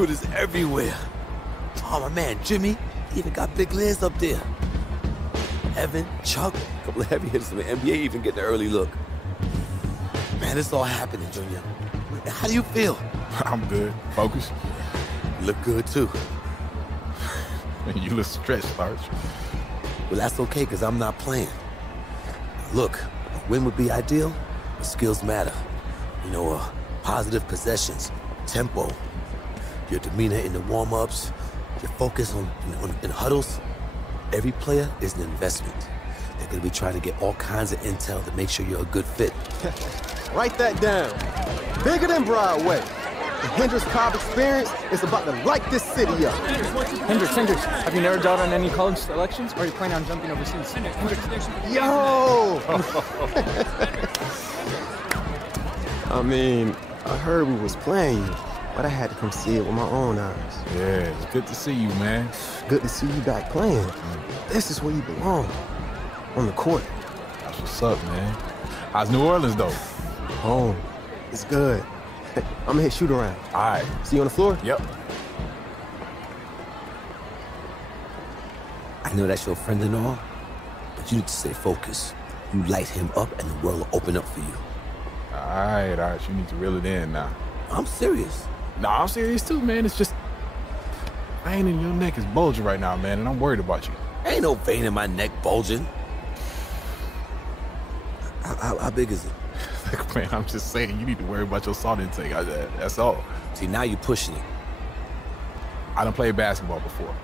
recruiters everywhere. Oh, my man, Jimmy, he even got big Liz up there. Evan, Chuck, a couple of heavy hitters from the NBA even getting an early look. Man, it's all happening, Junior. How do you feel? I'm good. Focus. You look good, too. You look stretched, Larch. Well, that's okay, because I'm not playing. Look, a win would be ideal, but skills matter. You know, positive possessions, tempo, your demeanor in the warm-ups, your focus in huddles. Every player is an investment. They're going to be trying to get all kinds of intel to make sure you're a good fit. Write that down. Bigger than Broadway. The Hendricks Cobb experience is about to light this city up. Hendricks, have you narrowed down on any college selections, or are you planning on jumping overseas? Hendricks. Yo! I mean, I heard we was playing you, but I had to come see it with my own eyes. Yeah, it's good to see you, man. Good to see you back playing. This is where you belong. On the court. That's what's up, man. How's New Orleans, though? Home. It's good. I'm gonna hit shoot around. All right. See you on the floor? Yep. I know that's your friend and all, but you need to stay focused. You light him up and the world will open up for you. All right. You need to reel it in now. I'm serious. Nah, I'm serious too, man. It's just, vein in your neck is bulging right now, man, and I'm worried about you. Ain't no vein in my neck bulging. How big is it? Look, man, I'm just saying, you need to worry about your salt intake. That's all. See, now you're pushing it. I done played basketball before.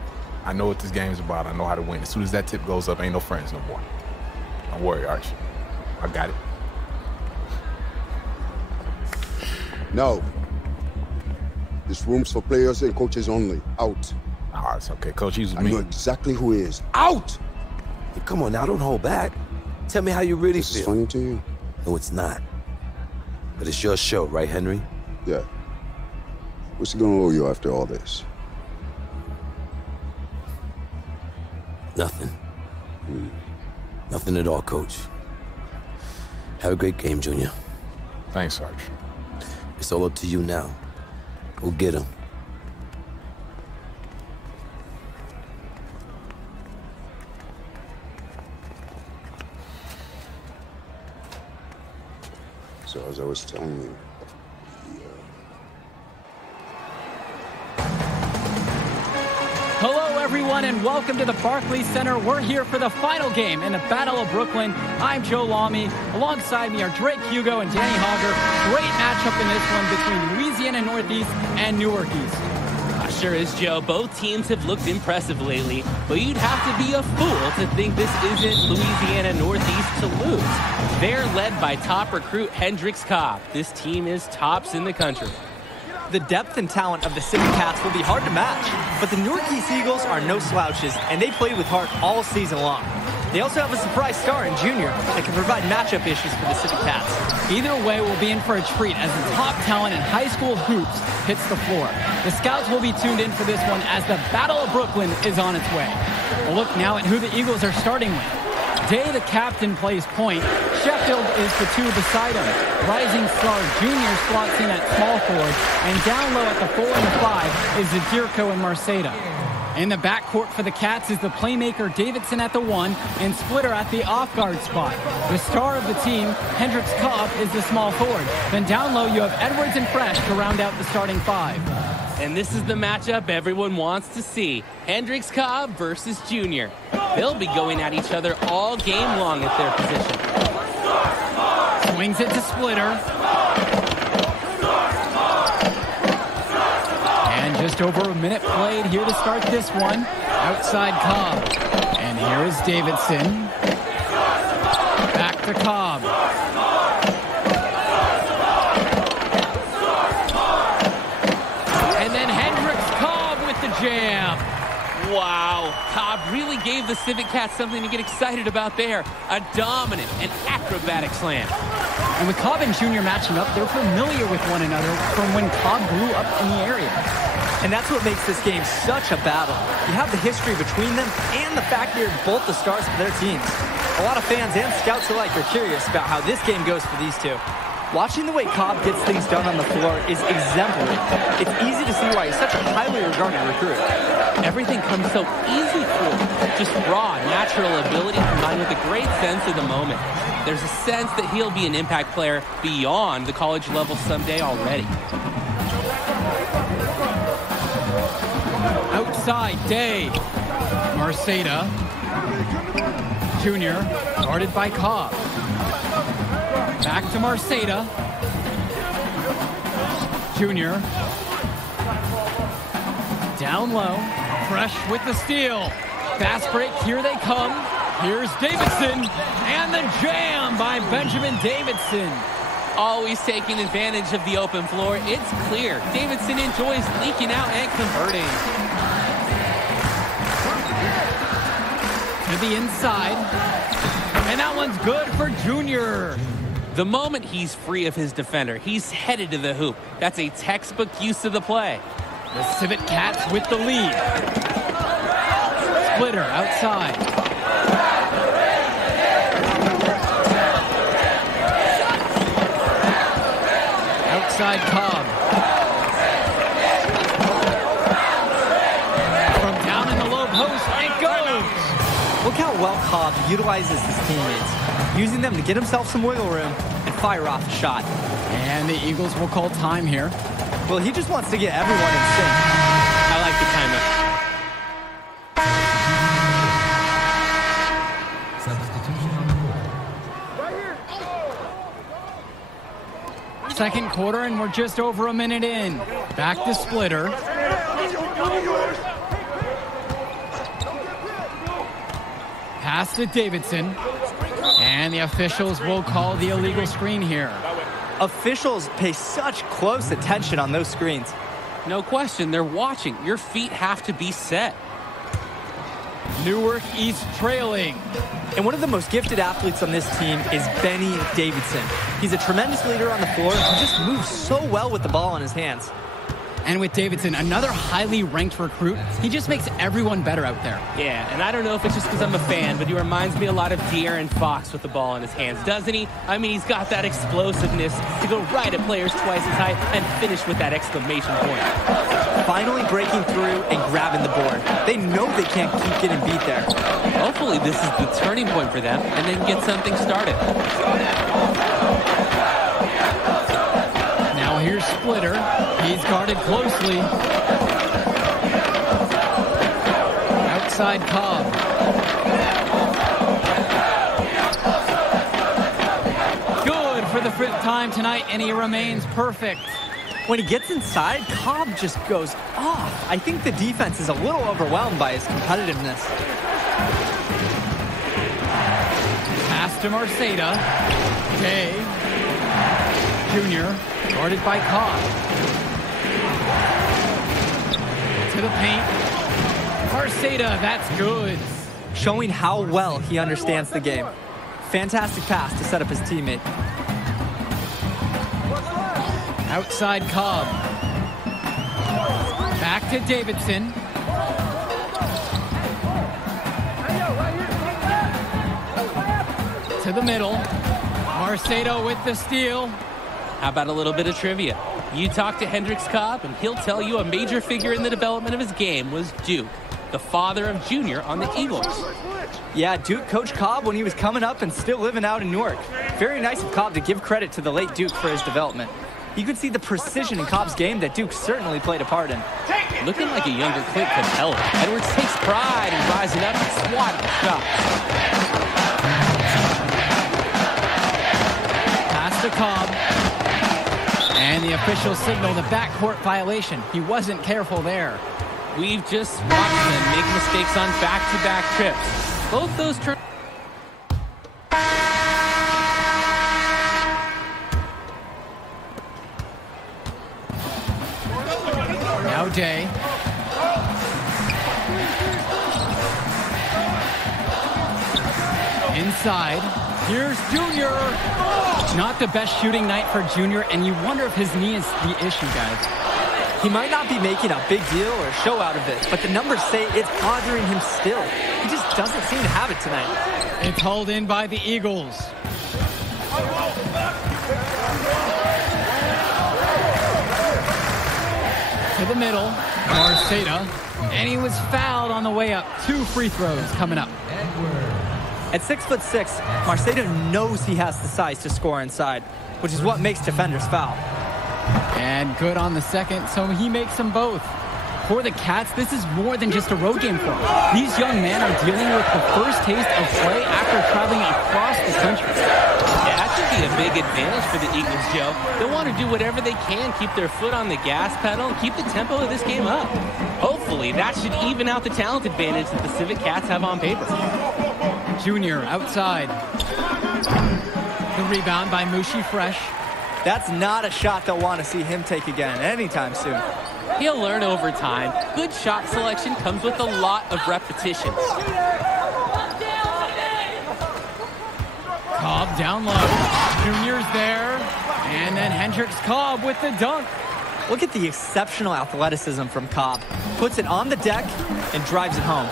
I know what this game is about. I know how to win. As soon as that tip goes up, ain't no friends no more. Don't worry, Arch. I got it. No. This room's for players and coaches only. Out. Ah, it's okay. Coach, he's with I me. know exactly who he is. Out! Hey, come on now, don't hold back. Tell me how you really This is feel. funny to you? No, it's not. But it's your show, right, Henry? Yeah. What's he gonna owe you after all this? Nothing. Nothing at all, Coach. Have a great game, Junior. Thanks, Sarge. It's all up to you now. Go get him. So as I was telling you, Hello, everyone, and welcome to the Barclays Center. We're here for the final game in the Battle of Brooklyn. I'm Joe Lamy. Alongside me are Drake Hugo and Danny Hogger. Great matchup in this one between Louisiana Northeast and Newark East. Sure is, Joe. Both teams have looked impressive lately, but you'd have to be a fool to think this isn't Louisiana Northeast to lose. They're led by top recruit Hendricks Cobb. This team is tops in the country. The depth and talent of the City Cats will be hard to match, but the Newark East Eagles are no slouches, and they played with heart all season long. They also have a surprise star in Junior that can provide matchup issues for the City Cats. Either way, we'll be in for a treat as the top talent in high school hoops hits the floor. The scouts will be tuned in for this one as the Battle of Brooklyn is on its way. We'll look now at who the Eagles are starting with. Day, the captain, plays point. Sheffield is the two beside him. Rising star Junior slots in at small forward. And down low at the 4 and the 5 is Zadirko and Marceda. In the backcourt for the Cats is the playmaker Davidson at the 1 and Splitter at the off-guard spot. The star of the team, Hendricks Cobb, is the small forward. Then down low you have Edwards and Fresh to round out the starting 5. And this is the matchup everyone wants to see. Hendricks Cobb versus Junior. They'll be going at each other all game long at their position. Swings it to Splitter. And just over a minute played here to start this one. Outside Cobb. And here is Davidson. Back to Cobb. And then Hendricks Cobb with the jam. Wow, Cobb really gave the Civic Cats something to get excited about there. A dominant and acrobatic slam. And with Cobb and Junior matching up, they're familiar with one another from when Cobb grew up in the area. And that's what makes this game such a battle. You have the history between them and the fact they're both the stars for their teams. A lot of fans and scouts alike are curious about how this game goes for these two. Watching the way Cobb gets things done on the floor is exemplary. It's easy to see why he's such a highly regarded recruit. Everything comes so easy for him. Just raw, natural ability combined with a great sense of the moment. There's a sense that he'll be an impact player beyond the college level someday already. Outside, Day. Marceda. Junior, guarded by Cobb. Back to Marceda. Junior. Down low. Fresh with the steal. Fast break, here they come. Here's Davidson. And the jam by Benjamin Davidson. Always taking advantage of the open floor. It's clear Davidson enjoys leaking out and converting. To the inside. And that one's good for Junior. The moment he's free of his defender, he's headed to the hoop. That's a textbook use of the play. The Civet Cats with the lead. Splitter outside. Outside Cobb. From down in the low post, it goes! Look how well Cobb utilizes his teammates, using them to get himself some wiggle room and fire off a shot. And the Eagles will call time here. Well, he just wants to get everyone in sync. I like the timeout. Second quarter, and we're just over a minute in. Back to Splitter. Pass to Davidson. And the officials will call the illegal screen here. Officials pay such close attention on those screens. No question, they're watching. Your feet have to be set. Newark East trailing. And one of the most gifted athletes on this team is Benny Davidson. He's a tremendous leader on the floor and just moves so well with the ball in his hands. And with Davidson, another highly ranked recruit, he just makes everyone better out there. Yeah, and I don't know if it's just because I'm a fan, but he reminds me a lot of De'Aaron Fox with the ball in his hands, doesn't he? I mean, he's got that explosiveness to go right at players twice as high and finish with that exclamation point. Finally breaking through and grabbing the board. They know they can't keep getting beat there. Hopefully this is the turning point for them and then get something started. Now here's Splitter. He's guarded closely. Outside Cobb. Good for the fifth time tonight, and he remains perfect. When he gets inside, Cobb just goes off. I think the defense is a little overwhelmed by his competitiveness. Pass to Marceda. Day. Junior, guarded by Cobb. To the paint. Marceda, that's good. Showing how well he understands the game. Fantastic pass to set up his teammate. Outside Cobb. Back to Davidson. To the middle. Marceda with the steal. How about a little bit of trivia? You talk to Hendrix Cobb, and he'll tell you a major figure in the development of his game was Duke, the father of Junior on the Eagles. Yeah, Duke coached Cobb when he was coming up and still living out in Newark. Very nice of Cobb to give credit to the late Duke for his development. You could see the precision in Cobb's game that Duke certainly played a part in. Looking like a younger Clint Capella, Edwards takes pride in rising up and swatting the shots. Pass to Cobb. And the officials signal the backcourt violation. He wasn't careful there. We've just watched them make mistakes on back-to-back trips. Both those trips. Now Day. Inside. Here's Junior. Not the best shooting night for Junior, and you wonder if his knee is the issue, guys. He might not be making a big deal or a show out of it, but the numbers say it's bothering him still. He just doesn't seem to have it tonight. It's hauled in by the Eagles. To the middle, Marceda, and he was fouled on the way up. 2 free throws coming up. At 6'6", Marceda knows he has the size to score inside, which is what makes defenders foul. And good on the second, so he makes them both. For the Cats, this is more than just a road game for them. These young men are dealing with the first taste of play after traveling across the country. Yeah, that should be a big advantage for the Eagles, Joe. They'll want to do whatever they can, keep their foot on the gas pedal, and keep the tempo of this game up. Hopefully, that should even out the talent advantage that the Civic Cats have on paper. Junior outside. The rebound by Mushi Fresh. That's not a shot they'll want to see him take again anytime soon. He'll learn over time. Good shot selection comes with a lot of repetition. Cobb down low. Junior's there. And then Hendricks Cobb with the dunk. Look at the exceptional athleticism from Cobb. Puts it on the deck and drives it home.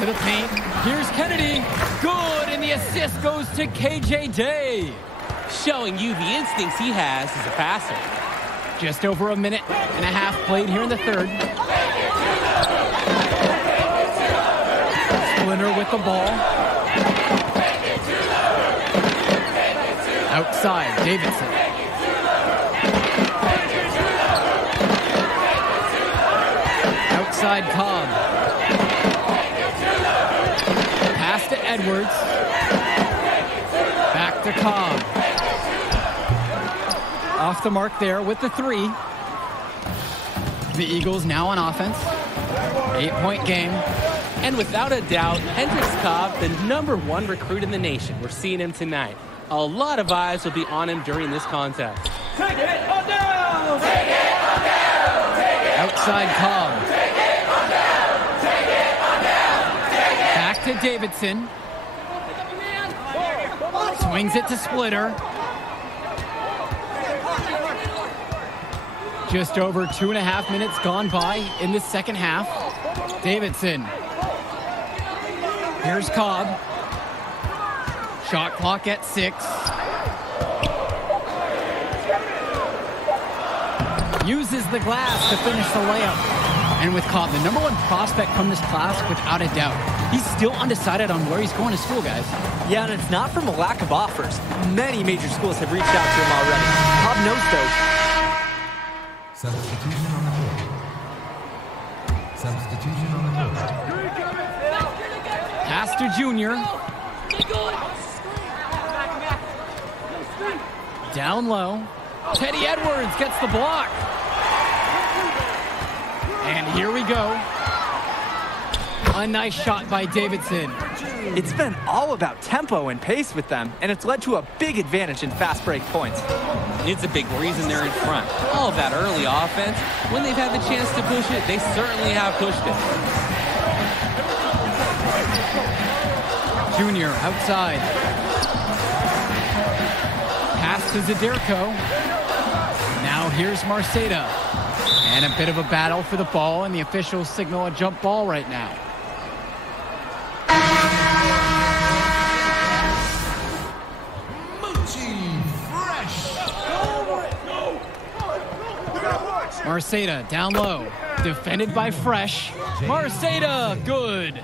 To the paint. Here's Kennedy. Good, and the assist goes to KJ Day. Showing you the instincts he has as a passer. Just over a minute and a half played here in the third. Splinter with the ball. Outside, Davidson. Outside, Cobb. Pass to Edwards. Back to Cobb. Off the mark there with the 3. The Eagles now on offense. 8-point game. And without a doubt, Hendricks Cobb, the #1 recruit in the nation. We're seeing him tonight. A lot of eyes will be on him during this contest. Take it on down! Take it on down! Take it outside Cobb. Take it on down! Take it on down! Take it. Back to Davidson. Swings it to Splitter. Just over 2.5 minutes gone by in the second half. Davidson. Here's Cobb. Shot clock at 6. Uses the glass to finish the layup. And with Cobb, the #1 prospect from this class, without a doubt. He's still undecided on where he's going to school, guys. Yeah, and it's not from a lack of offers. Many major schools have reached out to him already. Cobb knows those. Substitution on the court. Substitution on the court. Pass to Junior. Down low. Teddy Edwards gets the block. And here we go. A nice shot by Davidson. It's been all about tempo and pace with them, and it's led to a big advantage in fast break points. It's a big reason they're in front. All of that early offense, when they've had the chance to push it, they certainly have pushed it. Junior outside. Pass to Zaderko. Now here's Marceda. And a bit of a battle for the ball, and the officials signal a jump ball right now. Marceda down low. Defended by Fresh. Marceda, good.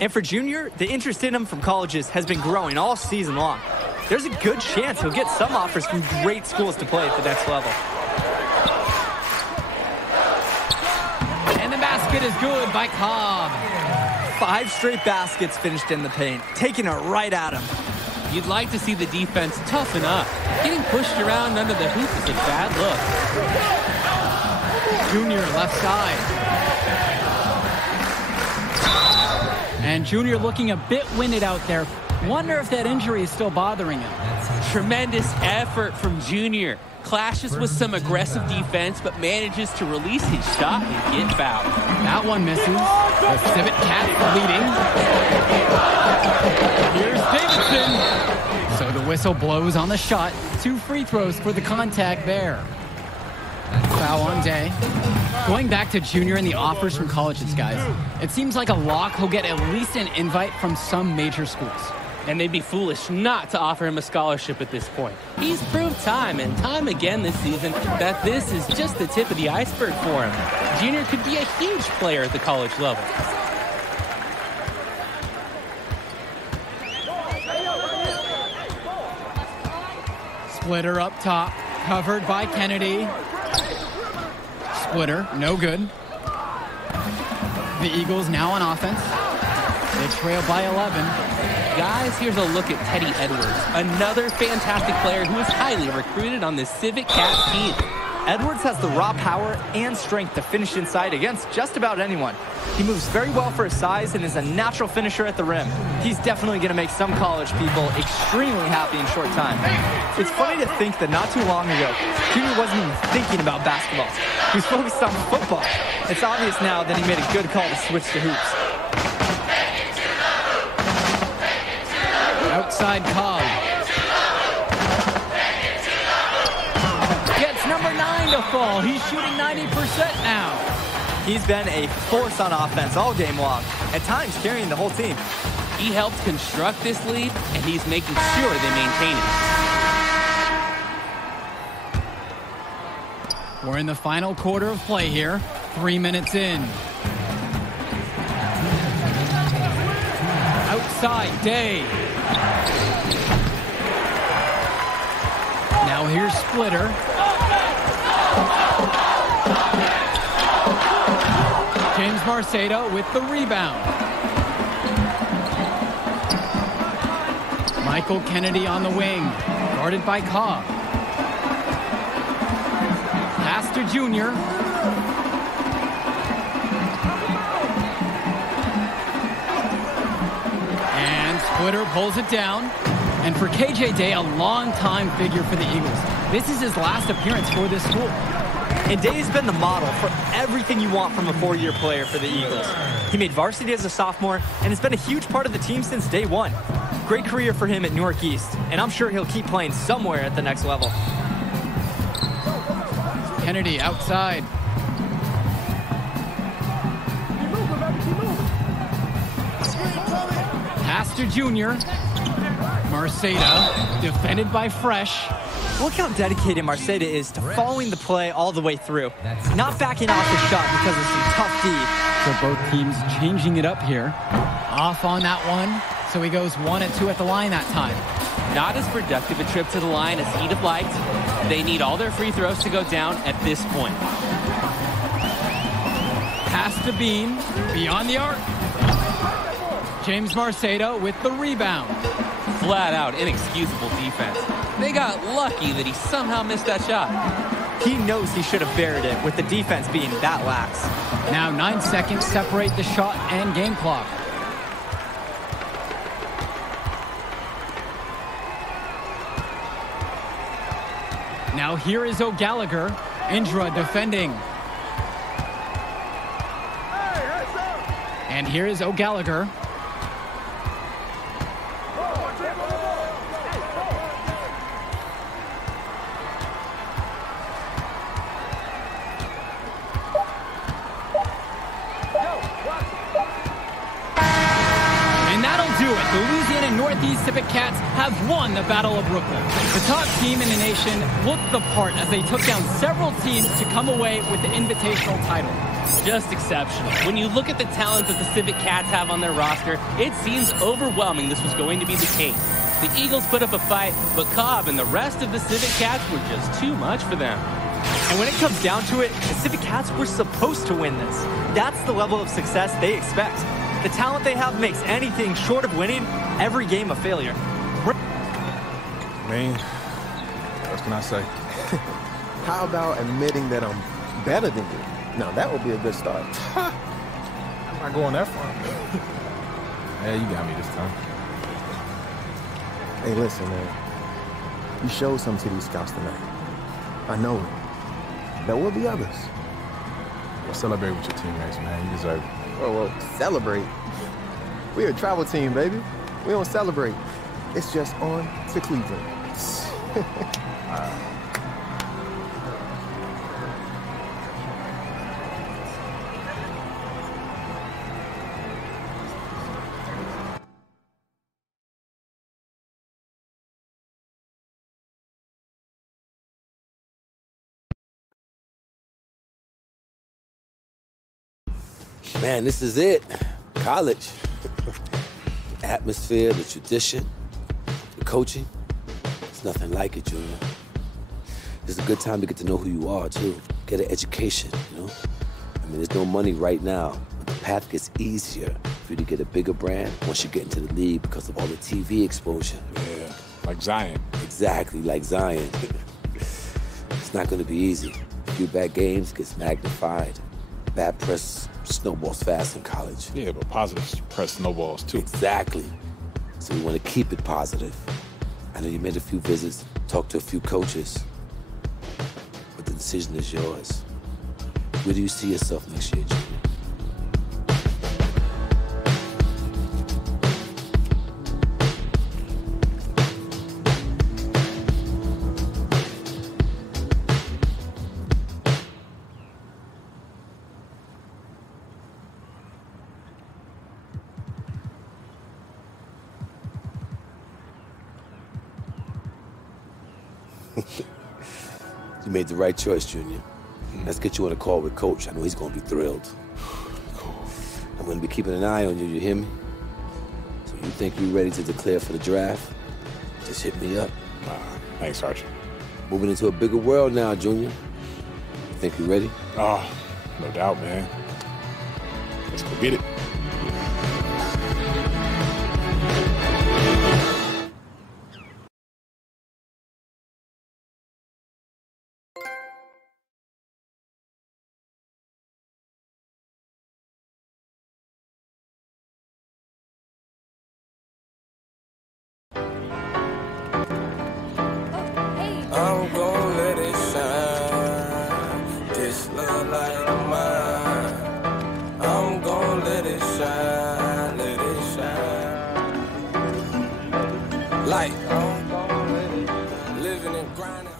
And for Junior, the interest in him from colleges has been growing all season long. There's a good chance he'll get some offers from great schools to play at the next level. And the basket is good by Cobb. 5 straight baskets finished in the paint, taking it right at him. You'd like to see the defense toughen up. Getting pushed around under the hoop is a bad look. Junior left side. And Junior looking a bit winded out there. Wonder if that injury is still bothering him. Tremendous effort from Junior. Clashes with some aggressive defense, but manages to release his shot and get fouled. That one misses. The Civic Cats leading. Here's Davidson. So the whistle blows on the shot. 2 free throws for the contact there. Foul on Day. Going back to Junior and the offers from colleges, guys. It seems like a lock he'll get at least an invite from some major schools. And they'd be foolish not to offer him a scholarship at this point. He's proved time and time again this season that this is just the tip of the iceberg for him. Junior could be a huge player at the college level. Splitter up top, covered by Kennedy. Splitter, no good. The Eagles now on offense. They trail by 11. Guys, here's a look at Teddy Edwards, another fantastic player who is highly recruited on this Civic Cats team. Edwards has the raw power and strength to finish inside against just about anyone. He moves very well for his size and is a natural finisher at the rim. He's definitely going to make some college people extremely happy in short time. It's funny to think that not too long ago, Junior wasn't even thinking about basketball. He was focused on football. It's obvious now that he made a good call to switch to hoops. Outside Cobb. Gets number 9 to fall. He's shooting 90% now. He's been a force on offense all game long, at times carrying the whole team. He helped construct this lead, and he's making sure they maintain it. We're in the final quarter of play here. 3 minutes in. Outside Day. Now here's Splitter. James Marceda with the rebound. Michael Kennedy on the wing, guarded by Cobb. Pass to Junior. And Splitter pulls it down. And for KJ Day, a long-time figure for the Eagles. This is his last appearance for this school. And Day has been the model for everything you want from a four-year player for the Eagles. He made varsity as a sophomore and has been a huge part of the team since day one. Great career for him at Newark East, and I'm sure he'll keep playing somewhere at the next level. Kennedy outside. Pass to Junior. Marceda, defended by Fresh. Look how dedicated Marceda is to following the play all the way through. Not backing off the shot because of some tough D. So both teams changing it up here. Off on that one. So he goes 1 and 2 at the line that time. Not as productive a trip to the line as he'd have liked. They need all their free throws to go down at this point. Pass to Bean, beyond the arc. James Marceda with the rebound. Flat out inexcusable defense. They got lucky that he somehow missed that shot. He knows he should have buried it with the defense being that lax. Now 9 seconds separate the shot and game clock. Now here is O'Gallagher. Indra defending. And here is O'Gallagher. The Louisiana Northeast Civic Cats have won the Battle of Brooklyn. The top team in the nation looked the part as they took down several teams to come away with the invitational title. Just exceptional. When you look at the talent that the Civic Cats have on their roster, it seems overwhelming this was going to be the case. The Eagles put up a fight, but Cobb and the rest of the Civic Cats were just too much for them. And when it comes down to it, the Civic Cats were supposed to win this. That's the level of success they expect. The talent they have makes anything short of winning every game a failure. I mean, what can I say? How about admitting that I'm better than you? Now, that would be a good start. I'm not going that far. Yeah, you got me this time. Hey, listen, man. You showed something to these scouts tonight. I know it. There will be others. Well, celebrate with your teammates, man. You deserve it. Well, celebrate. We're a travel team, baby. We don't celebrate. It's just on to Cleveland. Man, this is it. College. The atmosphere, the tradition, the coaching. It's nothing like it, Junior. It's a good time to get to know who you are, too. Get an education, you know? I mean, there's no money right now, but the path gets easier for you to get a bigger brand once you get into the league because of all the TV exposure. Yeah, like Zion. Exactly, like Zion. It's not going to be easy. A few bad games gets magnified. Bad press snowballs fast in college. Yeah, but positive press snowballs, too. Exactly. So we want to keep it positive. I know you made a few visits, talked to a few coaches, but the decision is yours. Where do you see yourself next year, Junior? You made the right choice, Junior. Let's get you on a call with Coach. I know he's going to be thrilled. I'm going to be keeping an eye on you, you hear me? So you think you're ready to declare for the draft? Just hit me up. Thanks, Archie. Moving into a bigger world now, Junior. You think you're ready? Oh, no doubt, man. Let's go get it. I'm gon' let it shine. This love light of mine. I'm gon' let it shine, let it shine. Light. I'm gon' let it shine. Living and grinding.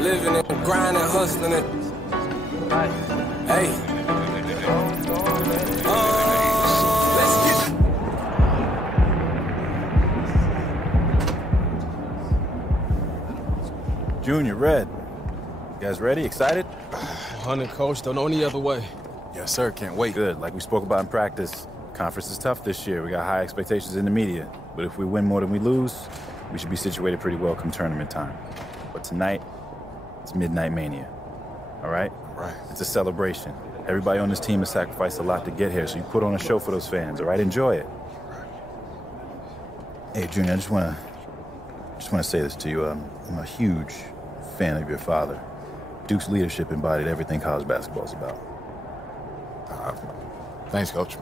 Living and grinding, hustling it. Hey. Let's get it. Junior, Red. You guys ready? Excited? 100, Coach. Don't know any other way. Yes, sir. Can't wait. Good. Like we spoke about in practice, conference is tough this year. We got high expectations in the media. But if we win more than we lose, we should be situated pretty well come tournament time. But tonight, it's Midnight Mania. All right? Right. It's a celebration. Everybody on this team has sacrificed a lot to get here, so you put on a show for those fans, all right? Enjoy it. Hey, Junior, I just want to say this to you. I'm a huge fan of your father. Duke's leadership embodied everything college basketball is about. Thanks, Coach.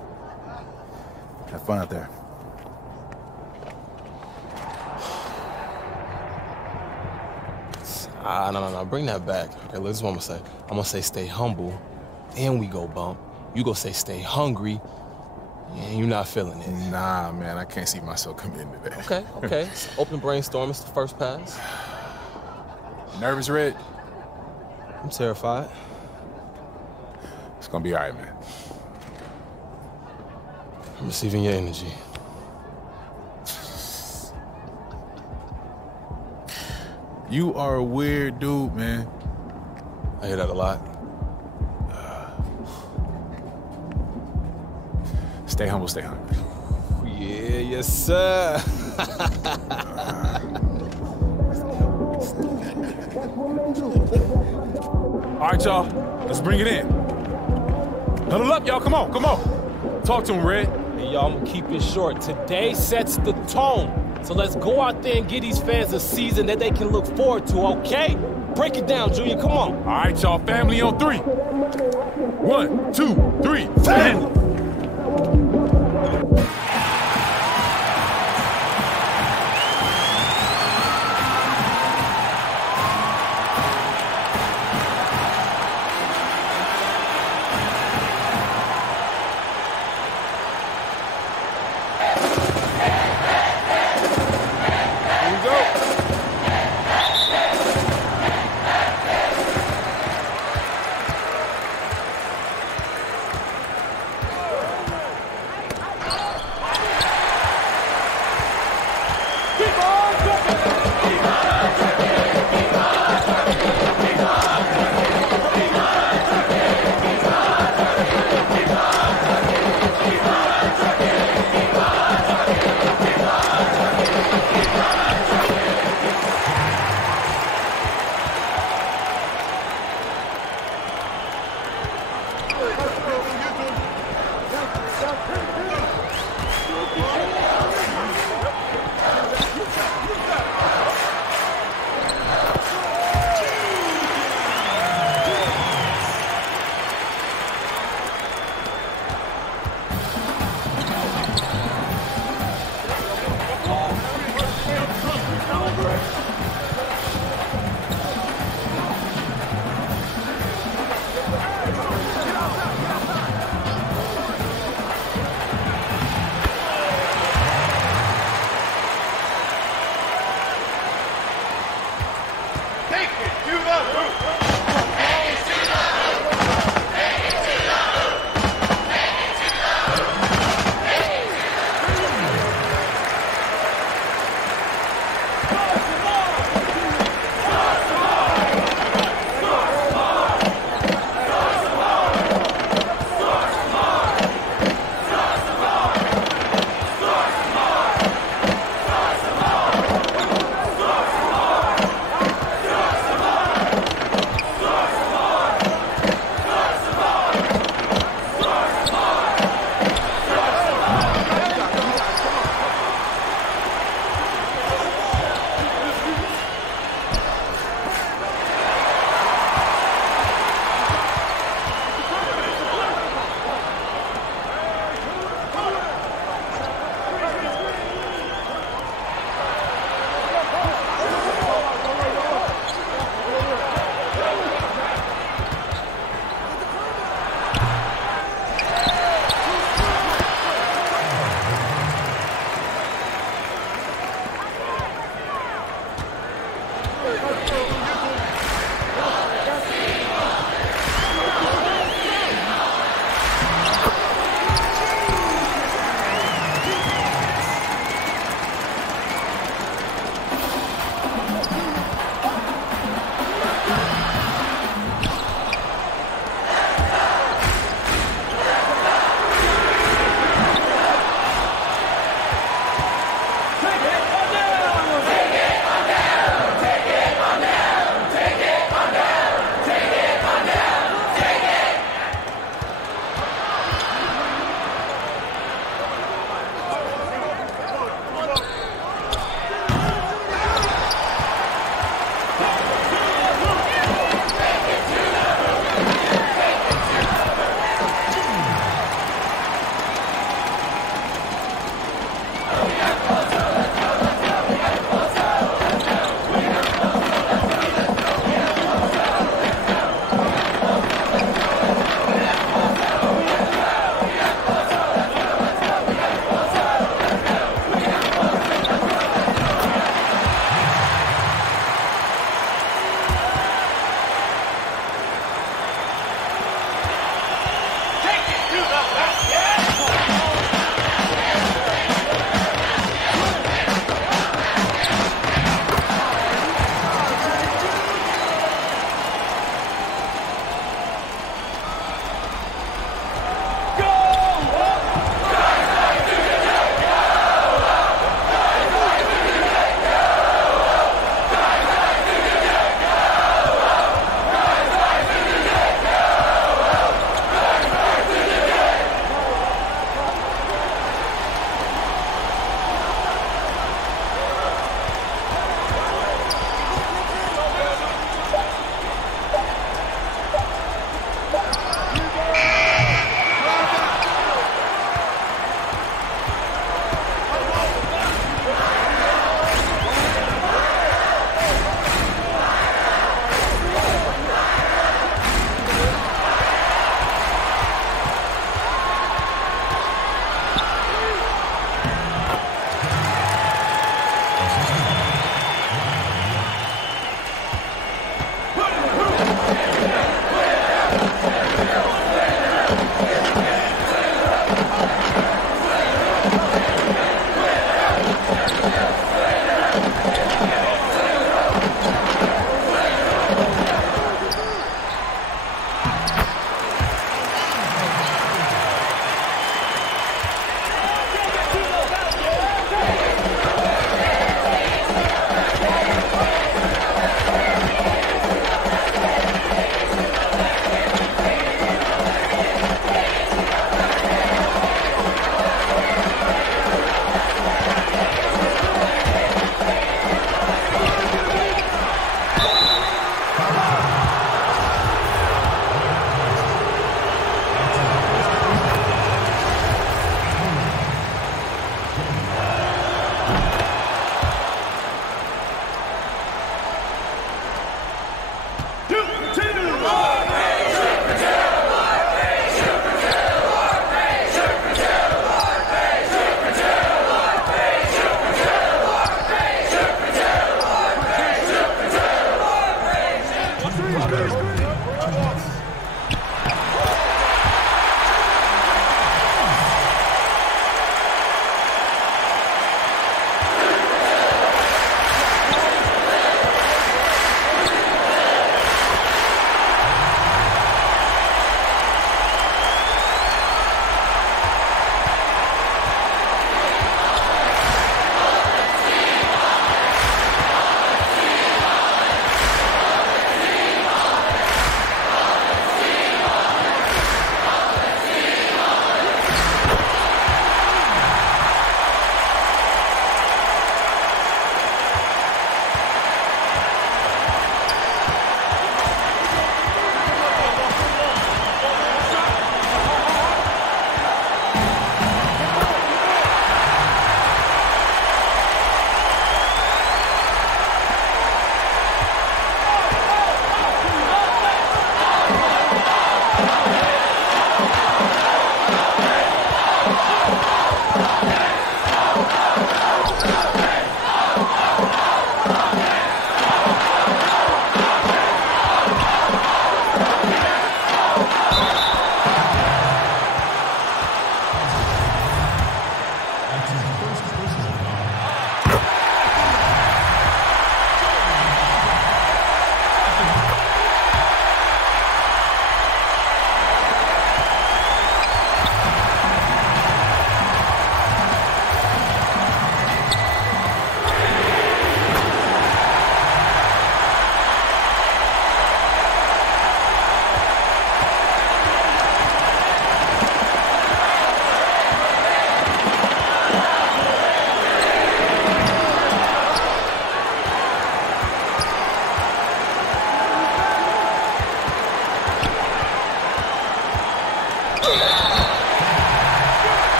Have fun out there. No. Bring that back. Okay, look, this is what I'm gonna say. I'm gonna say stay humble, then we go bump. You go say stay hungry, and you're not feeling it. Nah, man, I can't see myself committing to that. Okay. It's open brainstorm. It's the first pass. Nervous, Red? I'm terrified. It's gonna be all right, man. I'm receiving your energy. You are a weird dude, man. I hear that a lot. Stay humble, stay hungry. Yeah, yes, sir. All right, y'all. Let's bring it in. Huddle up, y'all. Come on. Talk to him, Red. Hey, y'all, I'm gonna keep it short. Today sets the tone. So let's go out there and give these fans a season that they can look forward to, okay? Break it down, Junior, come on. All right, y'all, family on 3. 1, 2, 3, family.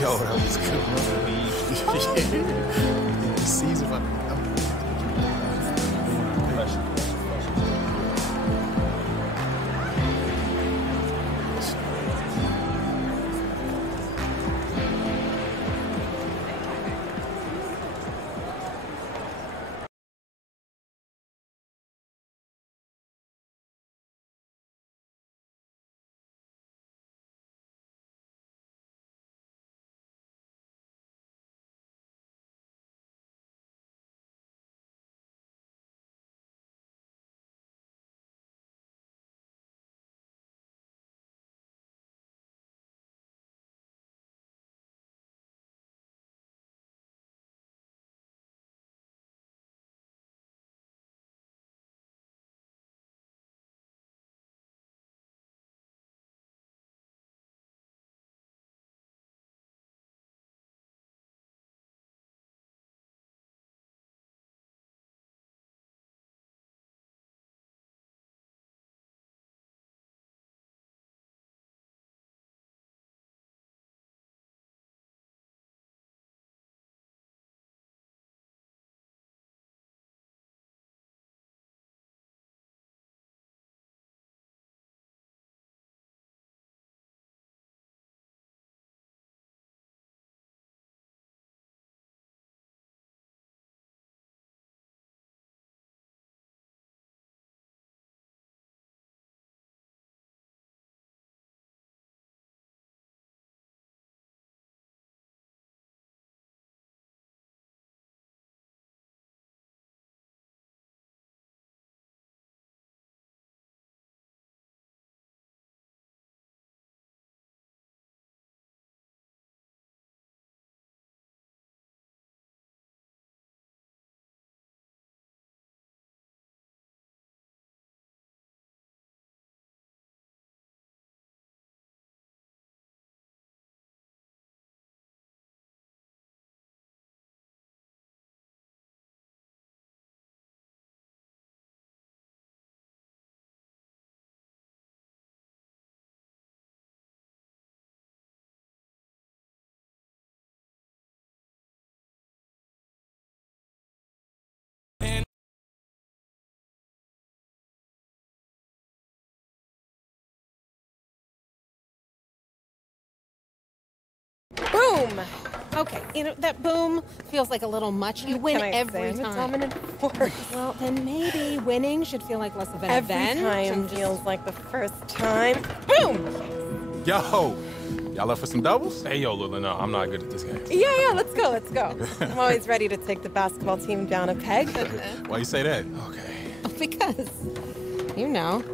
Yo, that was good. Yeah. Caesar, Boom! Okay, you know, that boom feels like a little much. You win every time. Dominant force. Well, then maybe winning should feel like less of an Every event. time feels like the first time. Boom! Yo, y'all up for some doubles? Hey, yo, Lila, no, I'm not good at this game. Yeah, let's go, let's go. I'm always ready to take the basketball team down a peg. Why you say that? Okay. Because, you know.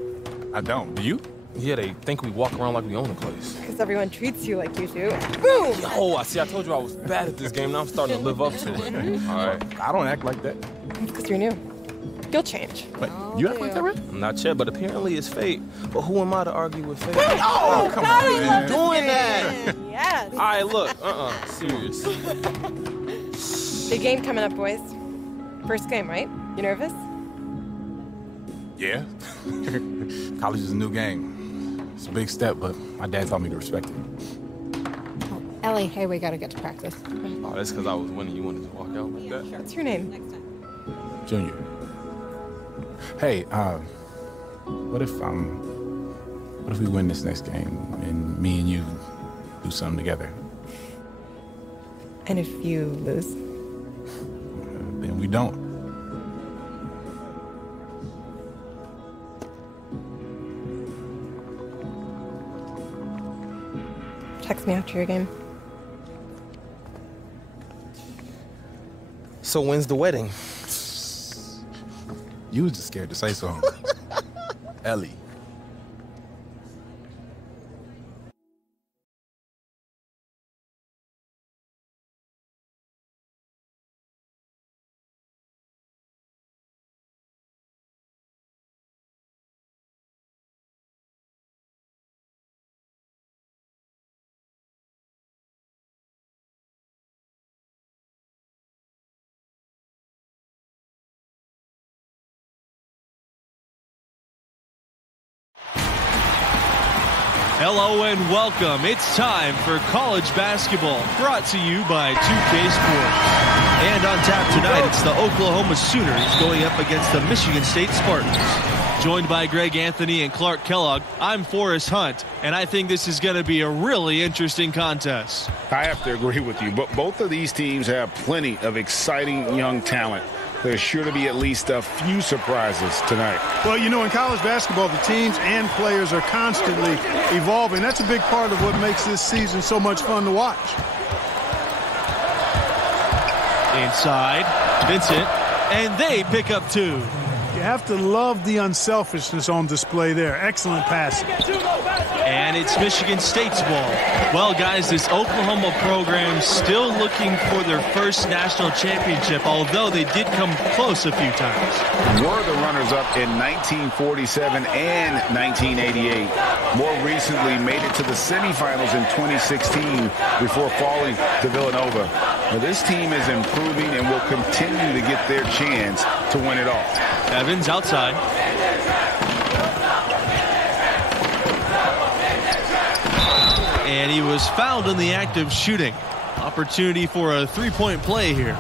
I don't. Do you? Yeah, they think we walk around like we own the place. Because everyone treats you like you do. Boom! Yo, I told you I was bad at this game. Now I'm starting to live up to it. All right. I don't act like that. Because you're new. You'll change. Wait, you act like that, right? Not yet, but apparently it's fate. But who am I to argue with fate? Oh, come on, man. Doing that. Yes. All right, look. Serious. Big game coming up, boys. First game, right? You nervous? Yeah. College is a new game. It's a big step, but my dad taught me to respect it. Oh, Ellie, hey, we gotta get to practice. Oh, that's because I was winning. You wanted to walk out like that? What's your name? Junior. Hey, what if we win this next game and me and you do something together? And if you lose? Then we don't. Text me after your game. So when's the wedding? You was just scared to say something. Ellie. Hello and welcome. It's time for college basketball, brought to you by 2K Sports. And on tap tonight, it's the Oklahoma Sooners going up against the Michigan State Spartans. Joined by Greg Anthony and Clark Kellogg, I'm Forrest Hunt, and I think this is going to be a really interesting contest. I have to agree with you, but both of these teams have plenty of exciting young talent. There's sure to be at least a few surprises tonight. Well, you know, in college basketball, the teams and players are constantly evolving. That's a big part of what makes this season so much fun to watch. Inside, Vincent, and they pick up 2. You have to love the unselfishness on display there. Excellent passing. And it's Michigan State's ball. Well, guys, this Oklahoma program still looking for their first national championship, although they did come close a few times. Were the runners-up in 1947 and 1988. More recently, made it to the semifinals in 2016 before falling to Villanova. Now, this team is improving and will continue to get their chance to win it all. Evans outside. And he was fouled in the act of shooting. Opportunity for a three-point play here.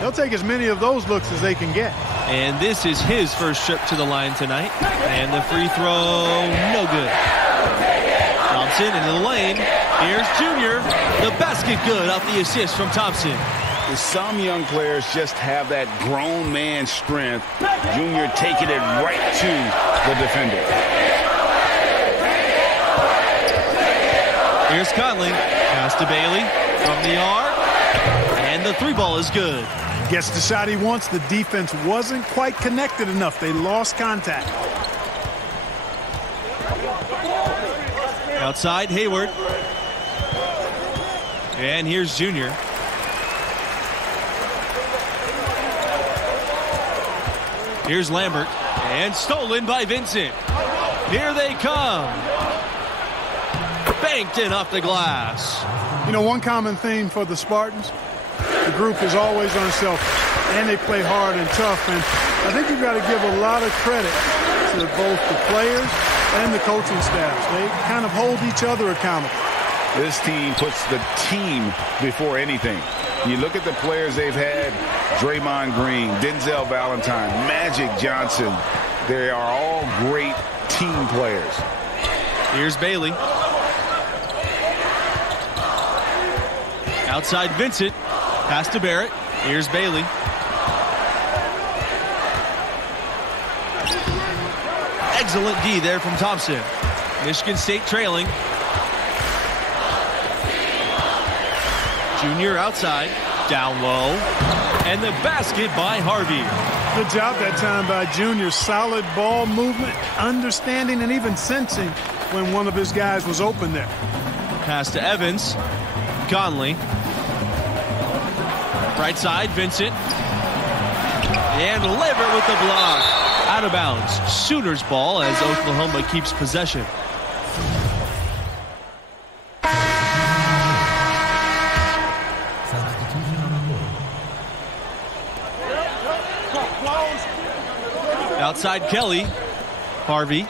They'll take as many of those looks as they can get. And this is his first trip to the line tonight. And the free throw, no good. Thompson into the lane. Here's Junior. The basket good off the assist from Thompson. Some young players just have that grown man strength. Junior taking it right to the defender. Here's Conley. Pass to Bailey from the arc. And the 3 ball is good. Gets the shot he wants. The defense wasn't quite connected enough. They lost contact. Outside, Hayward. And here's Junior. Here's Lambert, and stolen by Vincent. Here they come. Banked in off the glass. You know, one common theme for the Spartans, the group is always unselfish, and they play hard and tough. And I think you've got to give a lot of credit to both the players and the coaching staffs. They kind of hold each other accountable. This team puts the team before anything. You look at the players they've had, Draymond Green, Denzel Valentine, Magic Johnson. They are all great team players. Here's Bailey. Outside Vincent. Pass to Barrett. Here's Bailey. Excellent D there from Thompson. Michigan State trailing. Junior outside, down low, and the basket by Harvey. Good job that time by Junior. Solid ball movement, understanding, and even sensing when one of his guys was open there. Pass to Evans. Conley. Right side, Vincent. And Lambert with the block. Out of bounds. Sooners ball as Oklahoma keeps possession. Outside Kelly. Harvey.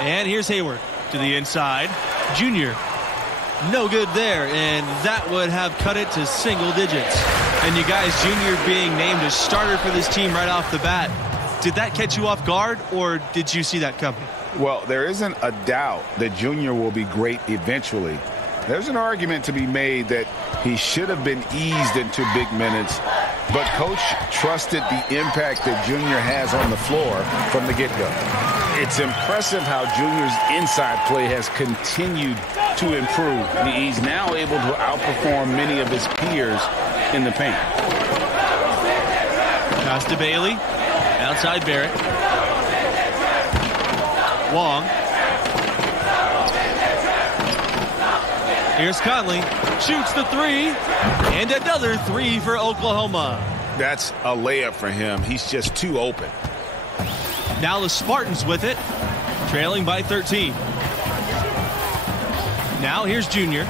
And here's Hayward to the inside. Junior. No good there, and that would have cut it to single digits. And you guys, Junior being named a starter for this team right off the bat. Did that catch you off guard, or did you see that coming? Well, there isn't a doubt that Junior will be great eventually. There's an argument to be made that he should have been eased into big minutes, but Coach trusted the impact that Junior has on the floor from the get-go. It's impressive how Junior's inside play has continued to improve. He's now able to outperform many of his peers in the paint. Pass to Bailey. Outside Barrett. Wong. Here's Conley. Shoots the 3. And another 3 for Oklahoma. That's a layup for him. He's just too open. Now the Spartans with it. Trailing by 13. Now here's Junior.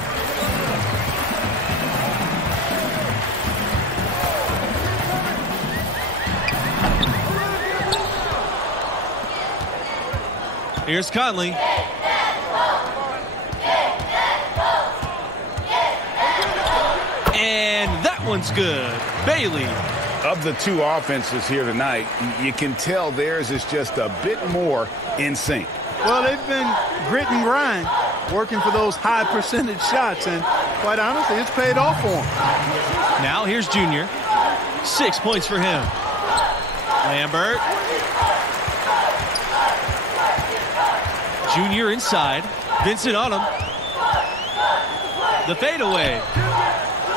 Here's Conley. And that one's good. Bailey. Of the two offenses here tonight, you can tell theirs is just a bit more in sync. Well, they've been grit and grind, working for those high percentage shots, and quite honestly, it's paid off for them. Now here's Junior. 6 points for him. Lambert. Junior inside. Vincent on him. The fadeaway.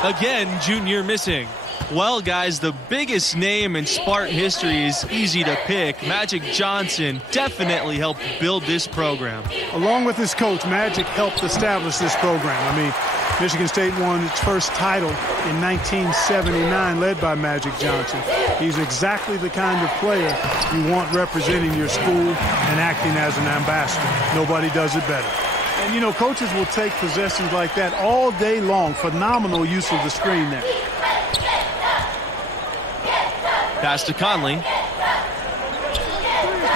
Again, Junior missing. Well, guys, the biggest name in Spartan history is easy to pick. Magic Johnson definitely helped build this program. Along with his coach, Magic helped establish this program. I mean, Michigan State won its first title in 1979, led by Magic Johnson. He's exactly the kind of player you want representing your school and acting as an ambassador. Nobody does it better. And, you know, coaches will take possessions like that all day long. Phenomenal use of the screen there. Pass to Conley.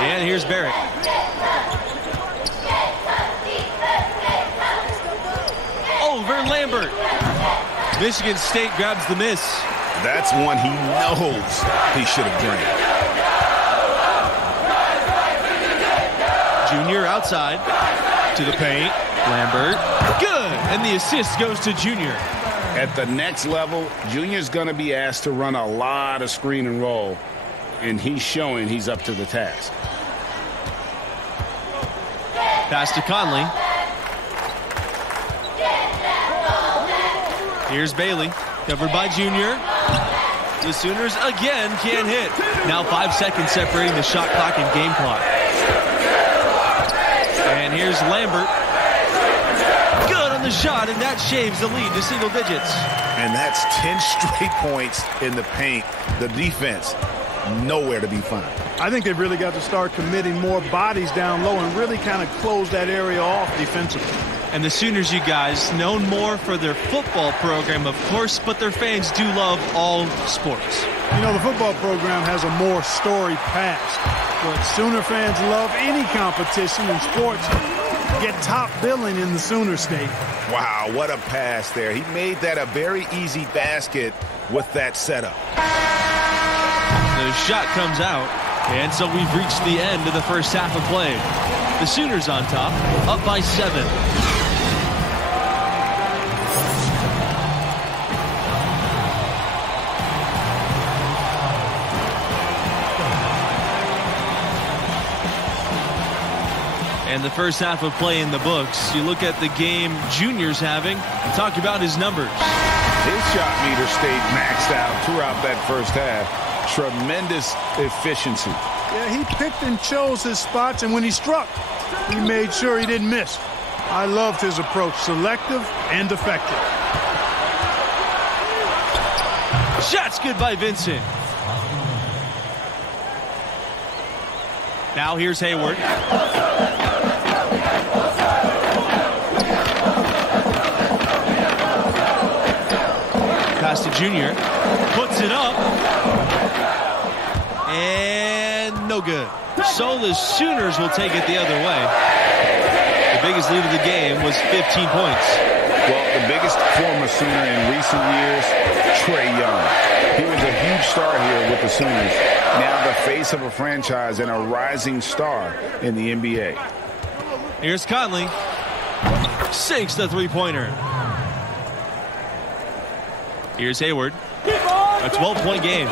And here's Barrett. Over Lambert. Michigan State grabs the miss. That's one he knows he should have drained. Junior outside to the paint. Lambert. Good. And the assist goes to Junior. At the next level, Junior's going to be asked to run a lot of screen and roll, and he's showing he's up to the task. Pass to Conley. Here's Bailey, covered by Junior. The Sooners again can't hit. Now 5 seconds separating the shot clock and game clock. And here's Lambert. Good on the shot, and that shaves the lead to single digits. And that's 10 straight points in the paint. The defense, nowhere to be found. I think they've really got to start committing more bodies down low and really kind of close that area off defensively. And the Sooners, you guys, known more for their football program, of course, but their fans do love all sports. You know, the football program has a more storied past, but Sooner fans love any competition in sports. Get top billing in the Sooner State. Wow, what a pass there. He made that a very easy basket with that setup. The shot comes out, and so we've reached the end of the first half of play. The Sooners on top, up by 7. And the first half of play in the books. You look at the game Junior's having and talk about his numbers. His shot meter stayed maxed out throughout that first half. Tremendous efficiency. Yeah, he picked and chose his spots, and when he struck, he made sure he didn't miss. I loved his approach, selective and effective. Shot's good by Vincent. Now here's Hayward. Pass to Junior. Puts it up. And no good. So the Sooners will take it the other way. The biggest lead of the game was 15 points. Well, the biggest former Sooner in recent years, Trey Young. He was a huge star here with the Sooners. Now the face of a franchise and a rising star in the NBA. Here's Conley. Sinks the three-pointer. Here's Hayward. A 12-point game.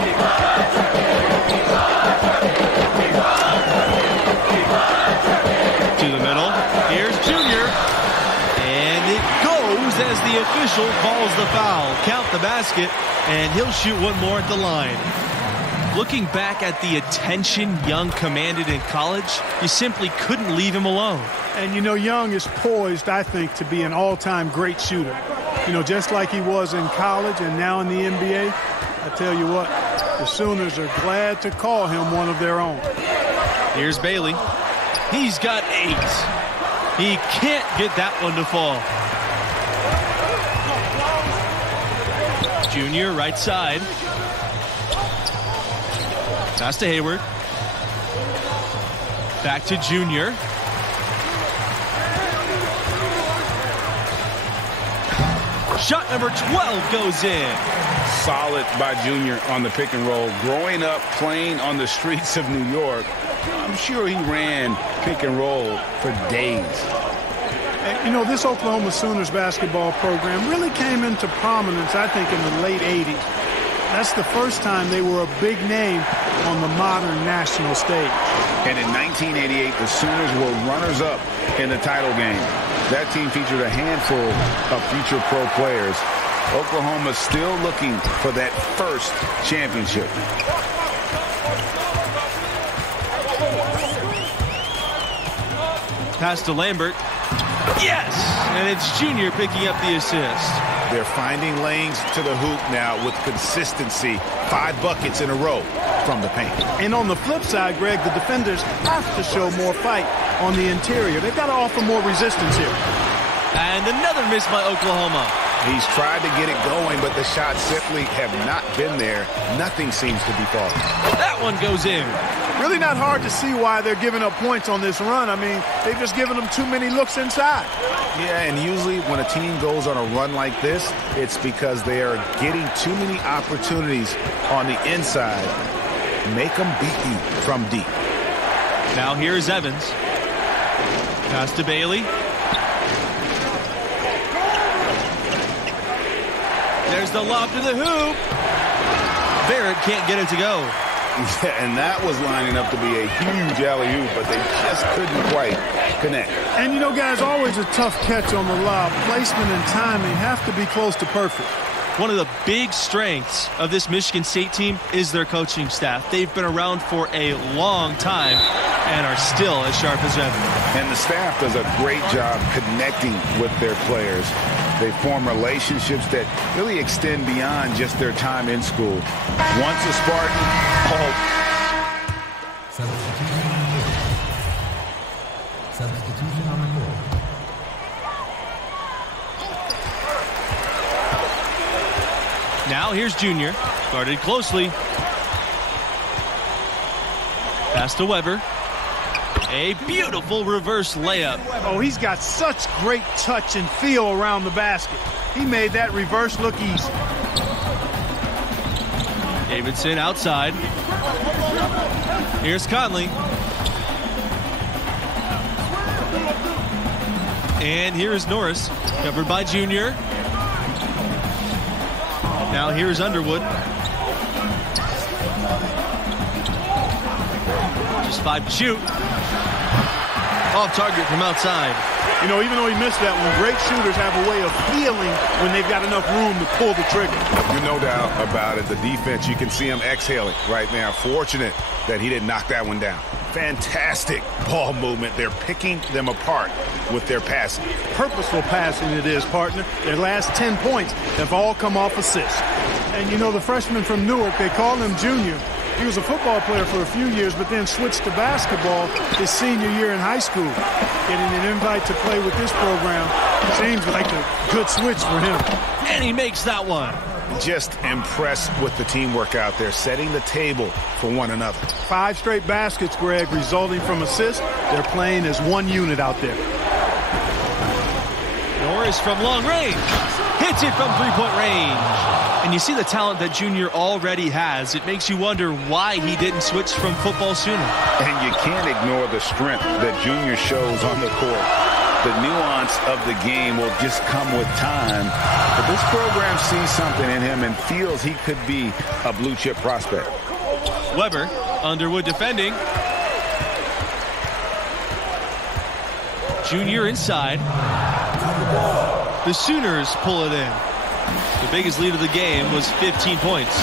To the middle. Here's Junior. And it goes as the official calls the foul. Count the basket, and he'll shoot one more at the line. Looking back at the attention Young commanded in college, you simply couldn't leave him alone. And, you know, Young is poised, I think, to be an all-time great shooter. You know, just like he was in college and now in the NBA, I tell you what, the Sooners are glad to call him one of their own. Here's Bailey. He's got 8. He can't get that one to fall. Junior, right side. Pass to Hayward. Back to Junior. Shot number 12 goes in. Solid by Junior on the pick and roll. Growing up playing on the streets of New York, I'm sure he ran pick and roll for days. You know, this Oklahoma Sooners basketball program really came into prominence, I think, in the late 80s. That's the first time they were a big name on the modern national stage. And in 1988, the Sooners were runners-up in the title game. That team featured a handful of future pro players. Oklahoma's still looking for that first championship. Pass to Lambert. Yes! And it's Junior picking up the assist. They're finding lanes to the hoop now with consistency. 5 buckets in a row from the paint. And on the flip side, Greg, the defenders have to show more fight on the interior. They've got to offer more resistance here. And another miss by Oklahoma. He's tried to get it going, but the shots simply have not been there. Nothing seems to be falling. That one goes in. Really not hard to see why they're giving up points on this run. I mean, they've just given them too many looks inside. Yeah, and usually when a team goes on a run like this, it's because they are getting too many opportunities on the inside. Make them beat you from deep. Now here's Evans. Pass to Bailey. There's the lob to the hoop. Barrett can't get it to go. Yeah, and that was lining up to be a huge alley-oop, but they just couldn't quite connect. And, you know, guys, always a tough catch on the lob. Placement and timing have to be close to perfect. One of the big strengths of this Michigan State team is their coaching staff. They've been around for a long time and are still as sharp as ever. And the staff does a great job connecting with their players. They form relationships that really extend beyond just their time in school. Once a Spartan, Substitution on the court. Now here's Junior. Guarded closely. Pass to Weber. A beautiful reverse layup. Oh, he's got such great touch and feel around the basket. He made that reverse look easy. Davidson outside. Here's Conley. And here's Norris, covered by Junior. Now here's Underwood. Just 5 to shoot. Off target from outside. You know, even though he missed that one, great shooters have a way of feeling when they've got enough room to pull the trigger. You're no doubt about it. The defense, you can see him exhaling right now. Fortunate that he didn't knock that one down. Fantastic ball movement. They're picking them apart with their passing. Purposeful passing it is, partner. Their last 10 points have all come off assists. And you know, the freshman from Newark, they call him Junior. He was a football player for a few years, but then switched to basketball his senior year in high school. Getting an invite to play with this program seems like a good switch for him. And he makes that one. Just impressed with the teamwork out there, setting the table for one another. 5 straight baskets, Greg, resulting from assists. They're playing as one unit out there. Norris from long range. Hits it from three-point range. And you see the talent that Junior already has. It makes you wonder why he didn't switch from football sooner. And you can't ignore the strength that Junior shows on the court. The nuance of the game will just come with time. But this program sees something in him and feels he could be a blue-chip prospect. Weber, Underwood defending. Junior inside. The Sooners pull it in. The biggest lead of the game was 15 points.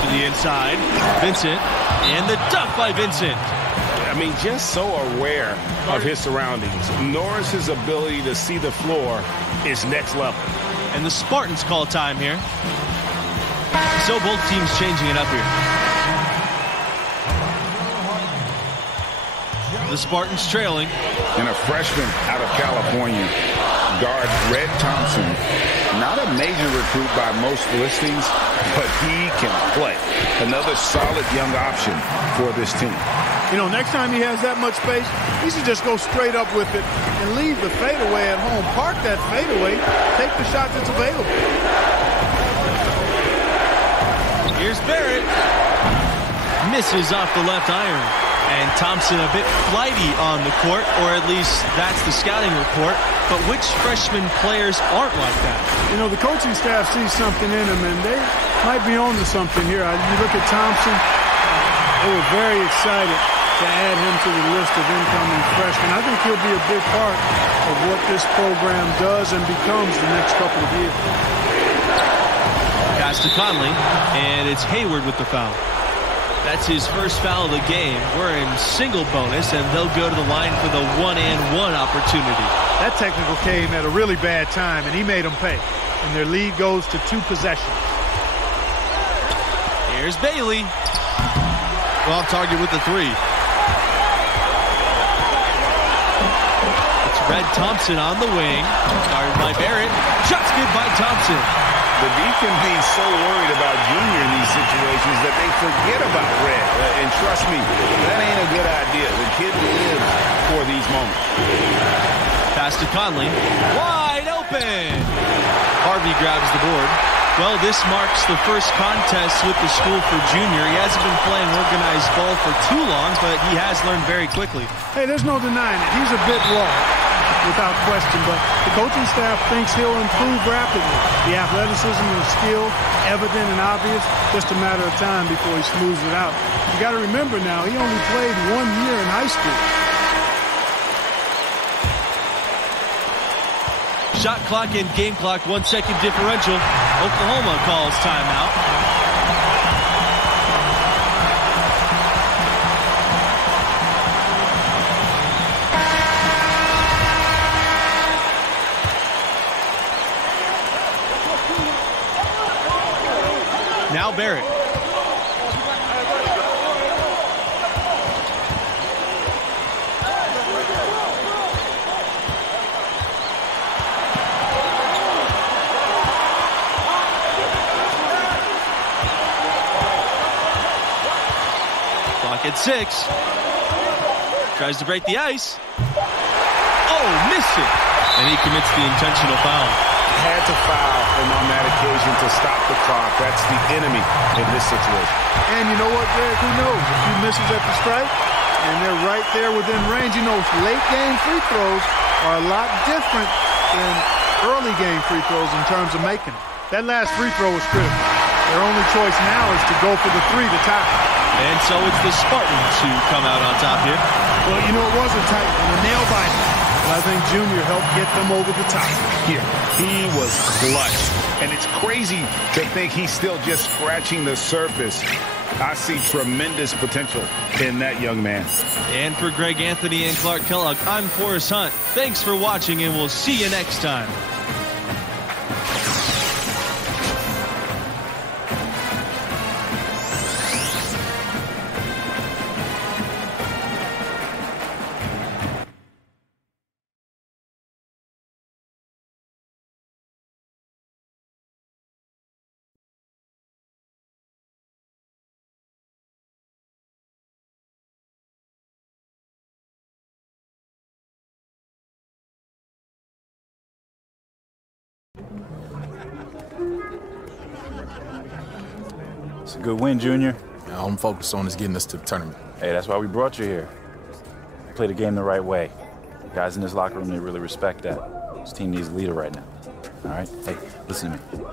To the inside, Vincent, and the dunk by Vincent. I mean, just so aware of his surroundings. Norris's ability to see the floor is next level. And the Spartans call time here. So both teams changing it up here. The Spartans trailing. And a freshman out of California, guard Red Thompson. Not a major recruit by most listings, but he can play. Another solid young option for this team. You know, next time he has that much space, he should just go straight up with it and leave the fadeaway at home. Park that fadeaway, take the shot that's available. Here's Barrett. Misses off the left iron. And Thompson a bit flighty on the court, or at least that's the scouting report. But which freshman players aren't like that? You know, the coaching staff sees something in him, and they might be on to something here. You look at Thompson, they were very excited to add him to the list of incoming freshmen. I think he'll be a big part of what this program does and becomes the next couple of years. Pass to Conley, and it's Hayward with the foul. That's his first foul of the game. We're in single bonus, and they'll go to the line for the one-and-one opportunity. That technical came at a really bad time, and he made them pay. And their lead goes to 2 possessions. Here's Bailey. Off target with the 3. It's Red Thompson on the wing. Guarded by Barrett. Shot's good by Thompson. The D can be so worried about Junior in these situations that they forget about Red. And trust me, that ain't a good idea. The kid lives for these moments. Pass to Conley. Wide open. Harvey grabs the board. Well, this marks the first contest with the school for Junior. He hasn't been playing organized ball for too long, but he has learned very quickly. Hey, there's no denying it. He's a bit raw, without question, but the coaching staff thinks he'll improve rapidly. The athleticism and the skill, evident and obvious, just a matter of time before he smooths it out. You got to remember now, he only played 1 year in high school. Shot clock and game clock, 1 second differential. Oklahoma calls timeout. Now Barrett. Clock at 6. Tries to break the ice. Oh, missed it. And he commits the intentional foul. Had to foul him on that occasion to stop the clock. That's the enemy in this situation. And you know what, Derek? Who knows? A few misses at the stripe, and they're right there within range. You know, late-game free throws are a lot different than early-game free throws in terms of making them. That last free throw was critical. Their only choice now is to go for the 3 to tie. And so it's the Spartans who come out on top here. Well, you know, it was a tight one, a nail-biter. But I think Junior helped get them over the top. Here, he was clutch. And it's crazy to think he's still just scratching the surface. I see tremendous potential in that young man. And for Greg Anthony and Clark Kellogg, I'm Forrest Hunt. Thanks for watching, and we'll see you next time. It's a good win, Junior. All I'm focused on is getting us to the tournament. Hey, that's why we brought you here. Play the game the right way. Guys in this locker room, they really respect that. This team needs a leader right now. All right? Hey, listen to me.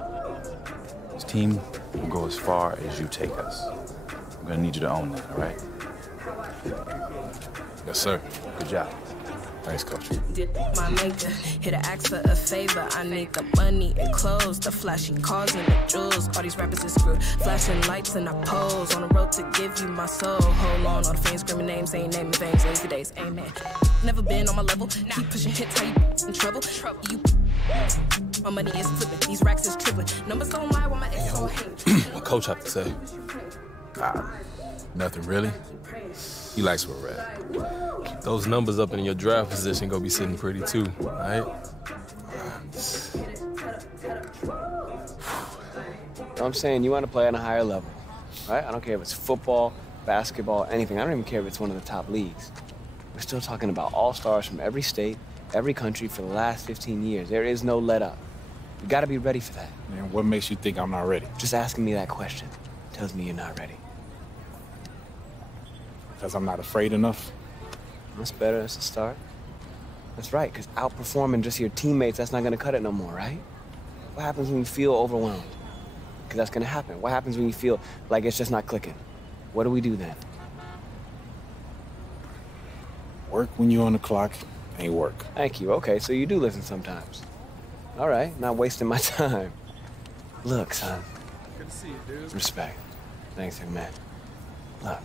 This team will go as far as you take us. I'm gonna need you to own that, all right? Yes, sir. Good job. Thanks, Coach. Did my maker hit an ask for a favor? I need the money and clothes, the flashy cars and the jewels. All these rappers is screwed. Flashing lights and I pose on the road to give you my soul. Hold on, all the fans screaming names, ain't naming things. Lazy days, amen. Never been on my level. Keep pushing hits, how you in trouble? You. My money is flipping. These racks is tripling. Numbers don't lie while my ex so hate. What coach have to say? Nothing really. He likes where we're at. Keep those numbers up in your draft position, go be sitting pretty too, all right? I'm saying you want to play on a higher level, right? I don't care if it's football, basketball, anything. I don't even care if it's one of the top leagues. We're still talking about all-stars from every state, every country for the last 15 years. There is no let up. You got to be ready for that. Man, what makes you think I'm not ready? Just asking me that question tells me you're not ready. Because I'm not afraid enough? That's better. That's a start. That's right, because outperforming just your teammates, that's not going to cut it no more, right? What happens when you feel overwhelmed? Because that's going to happen. What happens when you feel like it's just not clicking? What do we do then? Work when you're on the clock ain't work. Thank you. Okay, so you do listen sometimes. All right, not wasting my time. Look, son. Good to see you, dude. Respect. Thanks, young man. Look,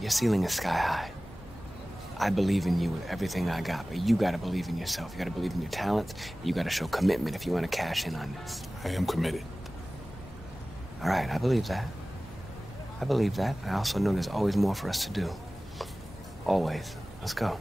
your ceiling is sky high. I believe in you with everything I got, but you gotta believe in yourself. You gotta believe in your talents. You gotta show commitment if you want to cash in on this. I am committed. All right, I believe that. I believe that. I also know there's always more for us to do. Always. Let's go.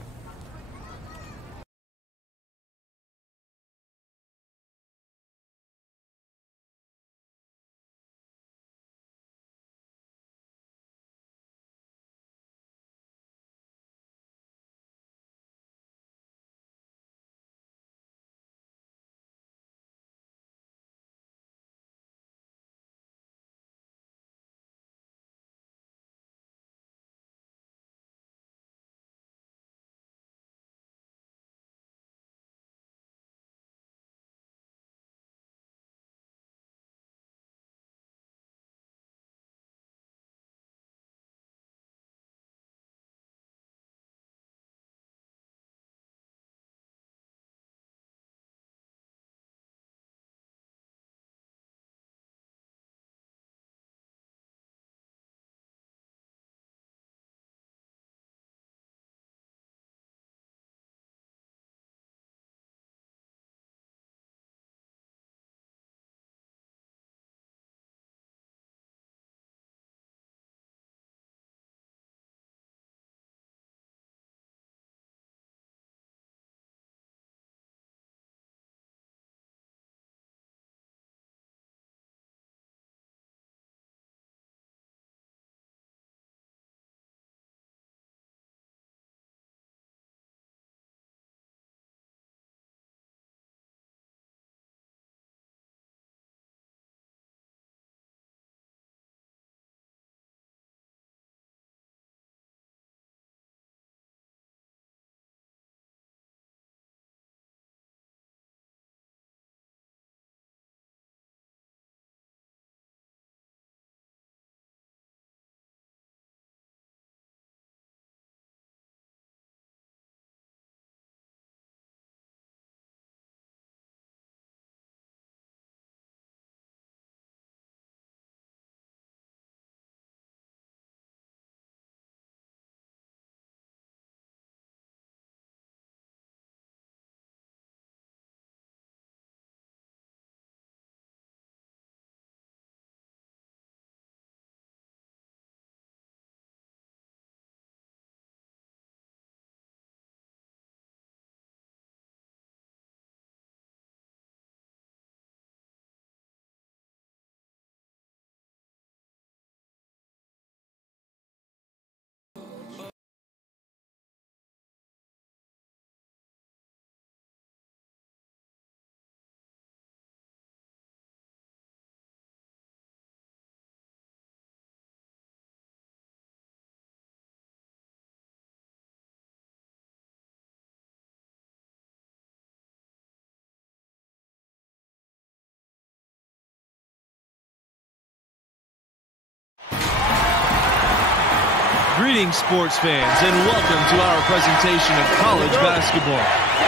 Greetings, sports fans, and welcome to our presentation of college basketball.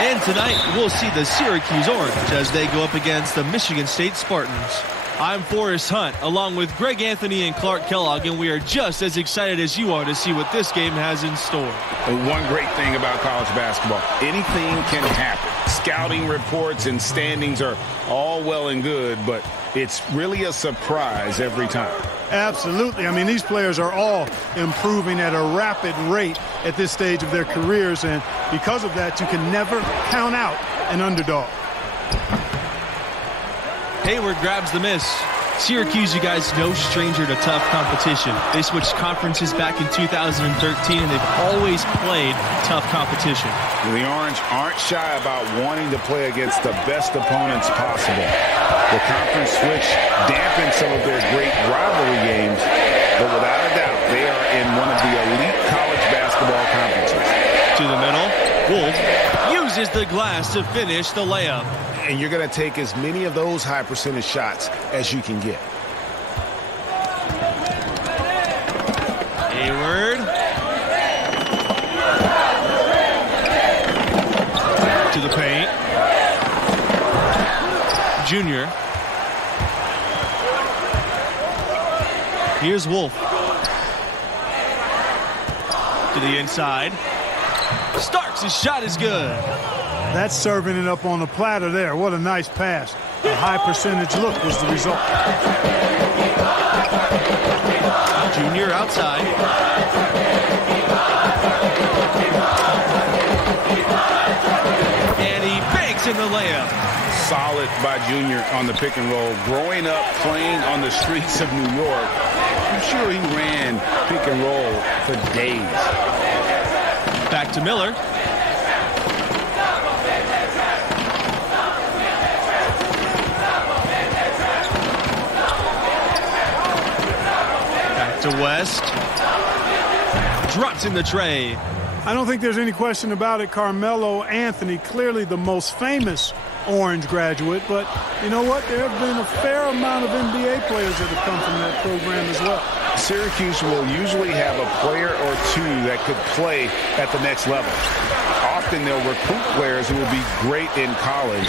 And tonight, we'll see the Syracuse Orange as they go up against the Michigan State Spartans. I'm Forrest Hunt, along with Greg Anthony and Clark Kellogg, and we are just as excited as you are to see what this game has in store. One great thing about college basketball, anything can happen. Scouting reports and standings are all well and good, but it's really a surprise every time. Absolutely. I mean, these players are all improving at a rapid rate at this stage of their careers, and because of that, you can never count out an underdog. Hayward grabs the miss. Syracuse, you guys, no stranger to tough competition. They switched conferences back in 2013, and they've always played tough competition. The Orange aren't shy about wanting to play against the best opponents possible. The conference switch dampened some of their great rivalry games, but without a doubt, they are in one of the elite college basketball conferences. To the middle, Wolf uses the glass to finish the layup. And you're going to take as many of those high percentage shots as you can get. Hayward. To the paint. Junior. Here's Wolf. To the inside. Starks' shot is good. That's serving it up on the platter there. What a nice pass. A high percentage look was the result. Junior outside. And he banks in the layup. Solid by Junior on the pick and roll. Growing up playing on the streets of New York, I'm sure he ran pick and roll for days. Back to Miller. To West. Drops in the tray. I don't think there's any question about it. Carmelo Anthony, clearly the most famous Orange graduate, but you know what? There have been a fair amount of NBA players that have come from that program as well. Syracuse will usually have a player or two that could play at the next level. Often they'll recruit players who will be great in college,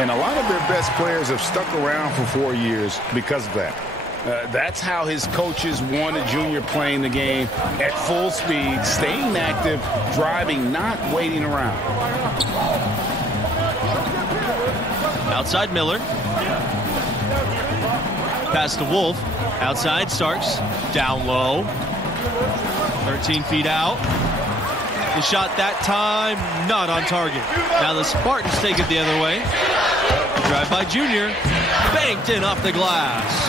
and a lot of their best players have stuck around for 4 years because of that. That's how his coaches wanted Junior playing the game at full speed, staying active, driving, not waiting around. Outside Miller. Pass to Wolf. Outside Starks. Down low. 13 feet out. The shot that time, not on target. Now the Spartans take it the other way. Drive by Junior. Banked in off the glass.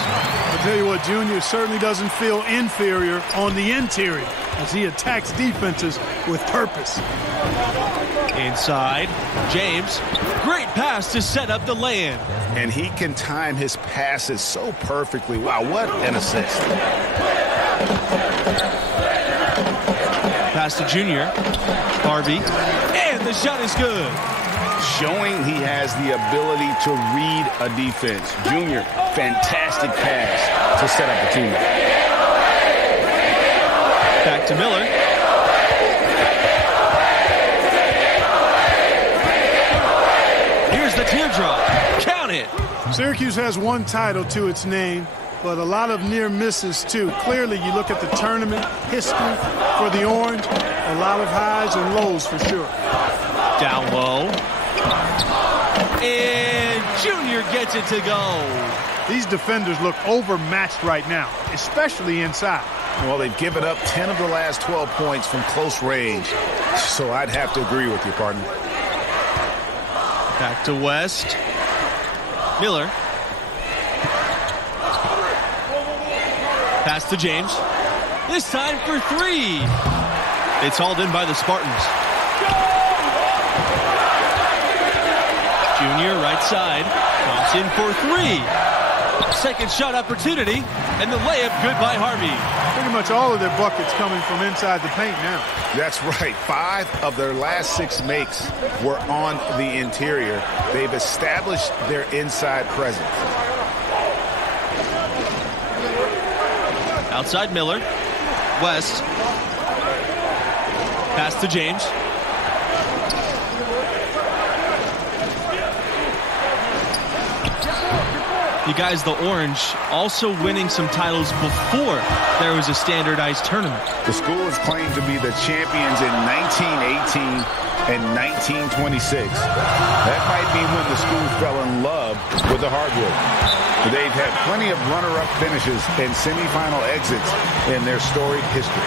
I'll tell you what, Junior certainly doesn't feel inferior on the interior as he attacks defenses with purpose. Inside, James. Great pass to set up the lay-in. And he can time his passes so perfectly. Wow, what an assist. Pass to Junior. Harvey. And the shot is good. Showing he has the ability to read a defense. Junior, fantastic pass to set up a teammate. Back to Miller. Here's the teardrop. Count it. Syracuse has one title to its name, but a lot of near misses too. Clearly, you look at the tournament history for the Orange, a lot of highs and lows for sure. Down low. And Junior gets it to go. These defenders look overmatched right now, especially inside. Well, they've given up 10 of the last 12 points from close range, so I'd have to agree with you, partner. Back to West. Miller. Pass to James. This time for three. It's hauled in by the Spartans. Junior, right side. Drops in for three. Second shot opportunity, and the layup good by Harvey. Pretty much all of their buckets coming from inside the paint now. That's right. 5 of their last 6 makes were on the interior. They've established their inside presence. Outside Miller. West. Pass to James. You guys, the Orange also winning some titles before there was a standardized tournament. The school is claimed to be the champions in 1918 and 1926. That might be when the school fell in love with the hardwood. They've had plenty of runner-up finishes and semifinal exits in their storied history.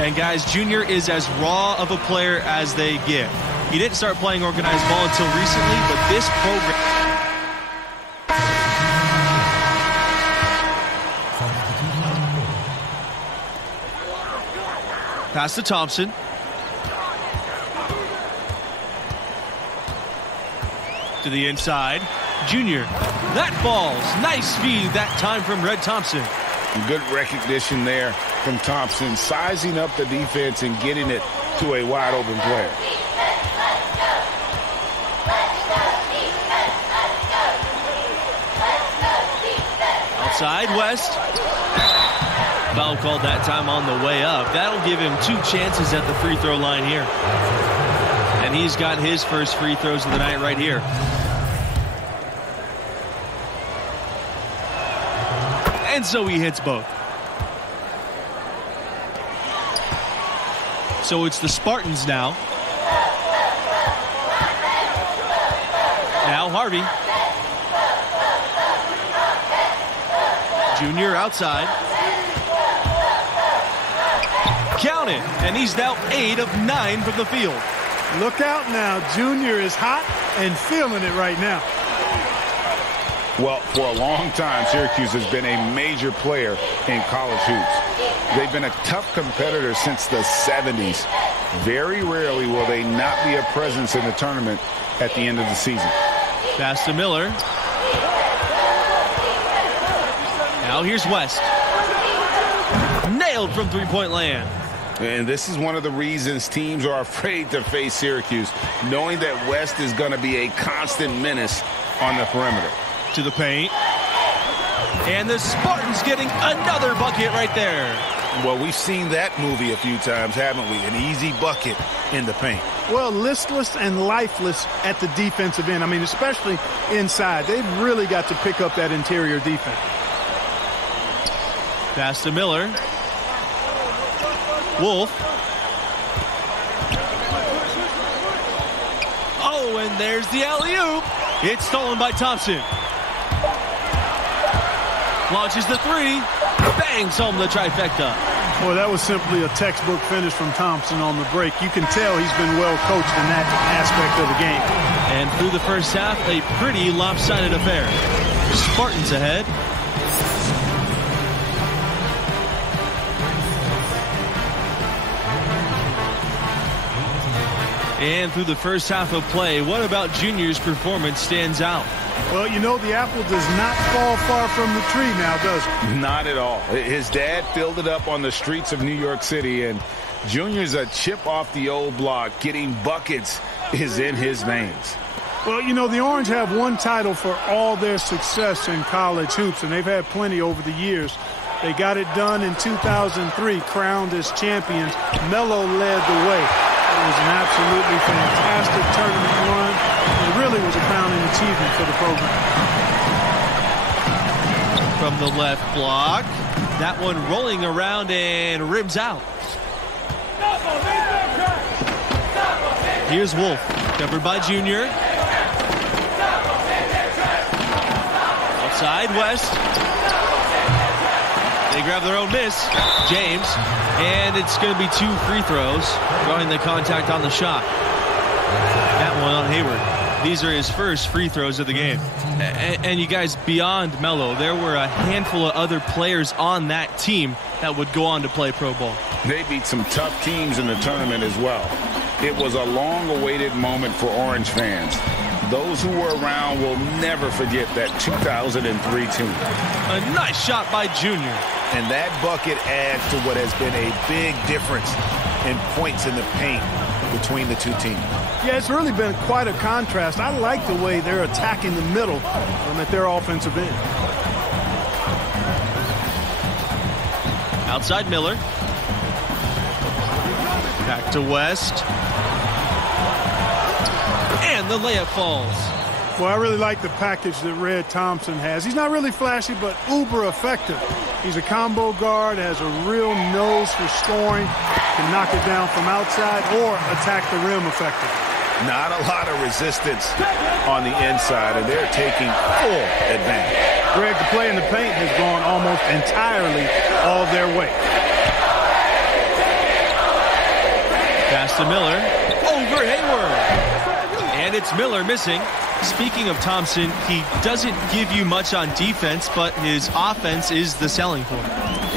And guys, Junior is as raw of a player as they get. He didn't start playing organized ball until recently, but this program... Pass to Thompson. To the inside. Junior. That falls. Nice speed that time from Red Thompson. Good recognition there from Thompson, sizing up the defense and getting it to a wide open player. Outside, West. Foul called that time on the way up. That'll give him 2 chances at the free throw line here. And he's got his first free throws of the night right here. And so he hits both. So it's the Spartans now. Now Harvey. Junior outside. Count it. And he's now 8 of 9 from the field. Look out now. Junior is hot and feeling it right now. Well, for a long time, Syracuse has been a major player in college hoops. They've been a tough competitor since the 70s. Very rarely will they not be a presence in the tournament at the end of the season. Pass to Miller. Now here's West. Nailed from three-point land. And this is one of the reasons teams are afraid to face Syracuse, knowing that West is going to be a constant menace on the perimeter. To the paint. And the Spartans getting another bucket right there. Well, we've seen that movie a few times, haven't we? An easy bucket in the paint. Well, listless and lifeless at the defensive end. I mean, especially inside. They've really got to pick up that interior defense. Pass to Miller. Wolf. Oh, and there's the alley-oop. It's stolen by Thompson. Launches the three. Bangs home the trifecta. Well, that was simply a textbook finish from Thompson on the break. You can tell he's been well coached in that aspect of the game. And through the first half, a pretty lopsided affair. Spartans ahead. And through the first half of play, what about Junior's performance stands out? Well, you know, the apple does not fall far from the tree now, does it? Not at all. His dad filled it up on the streets of New York City, and Junior's a chip off the old block. Getting buckets is in his veins. Well, you know, the Orange have one title for all their success in college hoops, and they've had plenty over the years. They got it done in 2003, crowned as champions. Melo led the way. It was an absolutely fantastic tournament run. It really was a crowning achievement for the program. From the left block, that one rolling around and rims out. Here's Wolf, covered by Junior. Outside, West. They grab their own miss. James. And it's going to be 2 free throws, drawing the contact on the shot. That one on Hayward. These are his first free throws of the game. And you guys, beyond Melo, there were a handful of other players on that team that would go on to play pro ball. They beat some tough teams in the tournament as well. It was a long-awaited moment for Orange fans. Those who were around will never forget that 2003 team. A nice shot by Junior. And that bucket adds to what has been a big difference in points in the paint between the two teams. Yeah, it's really been quite a contrast. I like the way they're attacking the middle at their offensive end. Outside Miller. Back to West. And the layup falls. Well, I really like the package that Red Thompson has. He's not really flashy, but uber effective. He's a combo guard, has a real nose for scoring, can knock it down from outside or attack the rim effectively. Not a lot of resistance on the inside, and they're taking full advantage. Greg, the play in the paint has gone almost entirely all their way. Pass to Miller. Over Hayward. And it's Miller missing. Speaking of Thompson, he doesn't give you much on defense, but his offense is the selling point.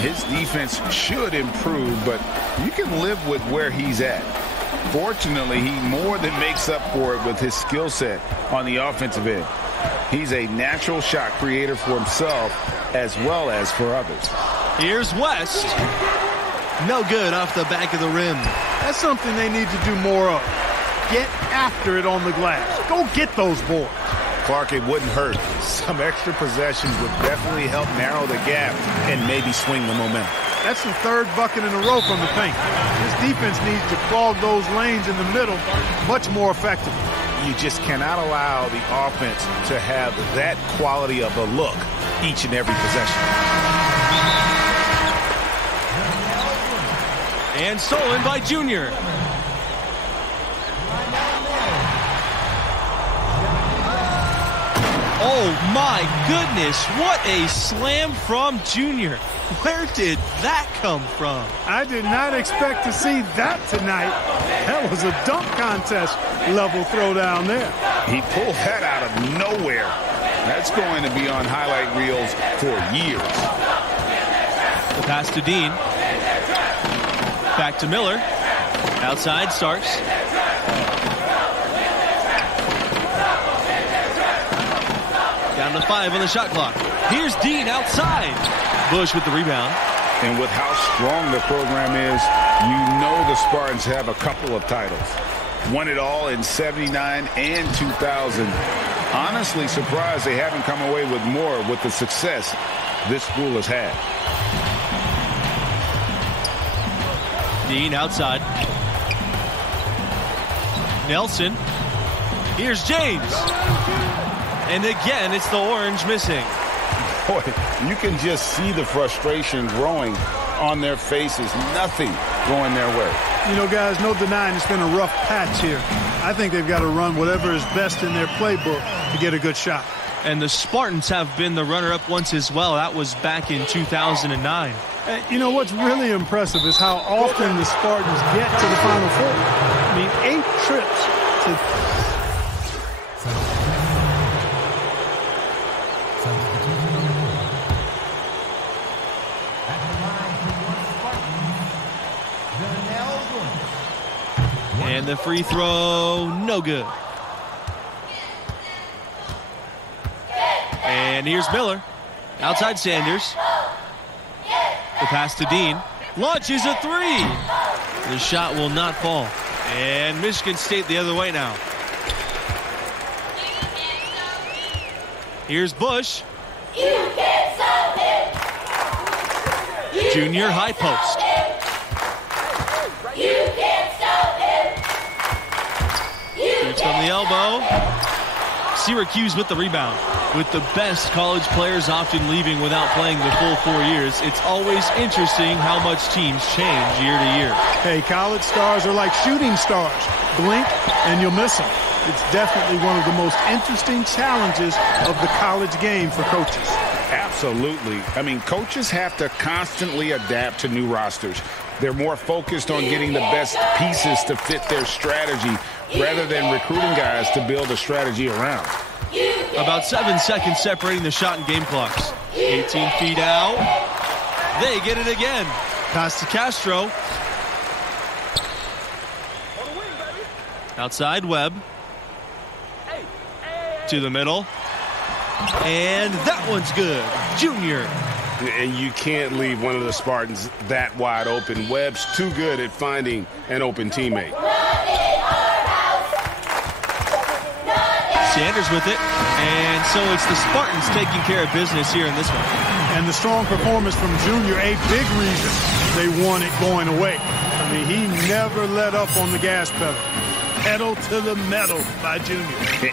His defense should improve, but you can live with where he's at. Fortunately, he more than makes up for it with his skill set on the offensive end. He's a natural shot creator for himself as well as for others. Here's West. No good off the back of the rim. That's something they need to do more of. Get after it on the glass. Go get those boards. Clark, it wouldn't hurt. Some extra possessions would definitely help narrow the gap and maybe swing the momentum. That's the third bucket in a row from the paint. This defense needs to clog those lanes in the middle much more effectively. You just cannot allow the offense to have that quality of a look each and every possession. And stolen by Junior. Oh my goodness, what a slam from Junior. Where did that come from? I did not expect to see that tonight. That was a dunk contest level throwdown there. He pulled that out of nowhere. That's going to be on highlight reels for years. The pass to Dean. Back to Miller. Outside Starks. Down to 5 on the shot clock. Here's Dean outside. Bush with the rebound. And with how strong the program is, you know the Spartans have a couple of titles. Won it all in 79 and 2000. Honestly surprised they haven't come away with more with the success this school has had. Dean outside. Nelson. Here's James. And again, it's the orange missing. Boy, you can just see the frustration growing on their faces. Nothing going their way. You know, guys, no denying it's been a rough patch here. I think they've got to run whatever is best in their playbook to get a good shot. And the Spartans have been the runner-up once as well. That was back in 2009. You know, what's really impressive is how often the Spartans get to the Final Four. I mean, 8 trips to... And the free throw, no good. And here's Miller. Outside Sanders. The pass to Dean. Launches a 3. The shot will not fall. And Michigan State the other way now. Here's Bush. Junior high post. Shoots from the elbow. Syracuse with the rebound. With the best college players often leaving without playing the full 4 years, it's always interesting how much teams change year to year. Hey, college stars are like shooting stars. Blink and you'll miss them. It's definitely one of the most interesting challenges of the college game for coaches. Absolutely. I mean, coaches have to constantly adapt to new rosters. They're more focused on getting the best pieces to fit their strategy rather than recruiting guys to build a strategy around. About 7 seconds separating the shot and game clocks. 18 feet out. They get it again. Pass to Castro. Outside Webb. To the middle. And that one's good. Junior. And you can't leave one of the Spartans that wide open. Webb's too good at finding an open teammate. Sanders with it. And so it's the Spartans taking care of business here in this one. And the strong performance from Junior, a big reason they won it going away. I mean, he never let up on the gas pedal. Pedal to the metal by Junior.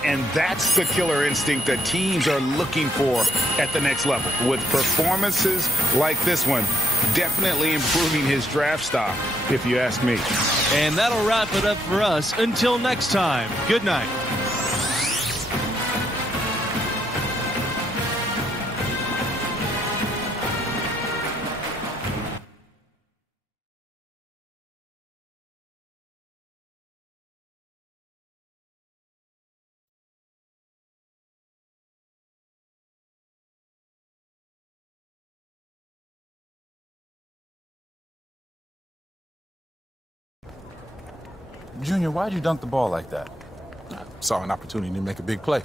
And that's the killer instinct that teams are looking for at the next level. With performances like this one, definitely improving his draft stock, if you ask me. And that'll wrap it up for us. Until next time, good night. Junior, why'd you dunk the ball like that? I saw an opportunity to make a big play.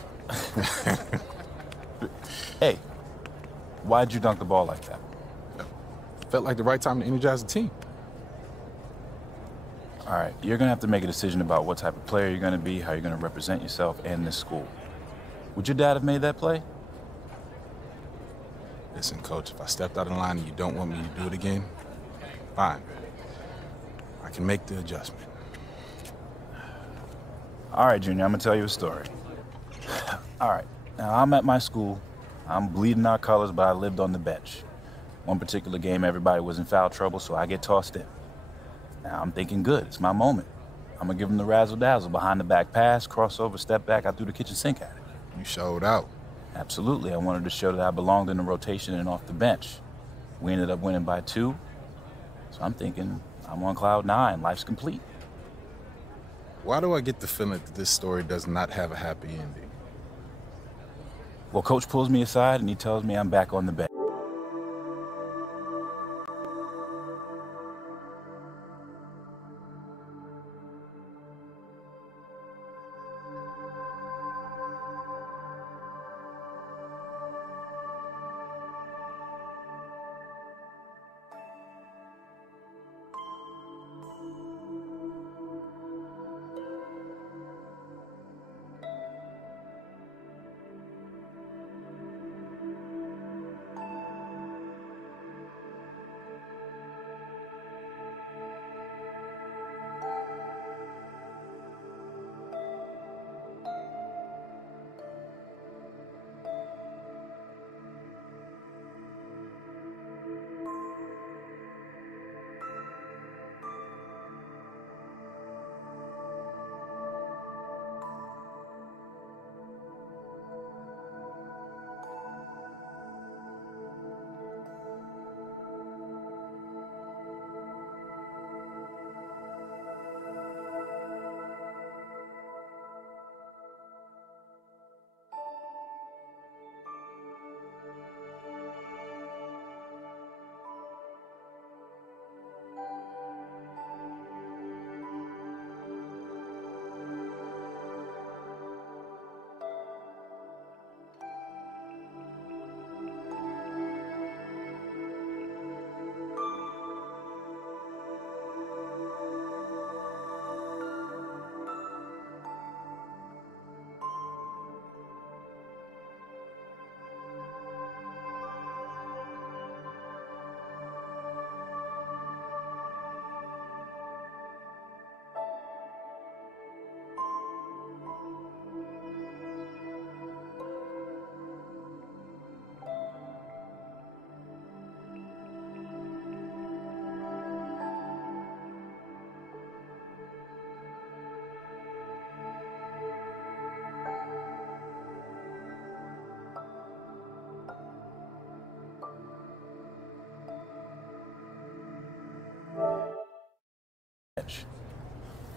Hey, why'd you dunk the ball like that? Felt like the right time to energize the team. All right, you're gonna have to make a decision about what type of player you're gonna be, how you're gonna represent yourself and this school. Would your dad have made that play? Listen, Coach, if I stepped out of line and you don't want me to do it again, fine. I can make the adjustment. All right, Junior, I'm gonna tell you a story. All right, now I'm at my school. I'm bleeding our colors, but I lived on the bench. One particular game, everybody was in foul trouble, so I get tossed in. Now I'm thinking, good, it's my moment. I'm gonna give him the razzle-dazzle, behind the back pass, crossover, step back, I threw the kitchen sink at it. You showed out. Absolutely, I wanted to show that I belonged in the rotation and off the bench. We ended up winning by 2, so I'm thinking, I'm on cloud 9, life's complete. Why do I get the feeling that this story does not have a happy ending? Well, Coach pulls me aside and he tells me I'm back on the bench.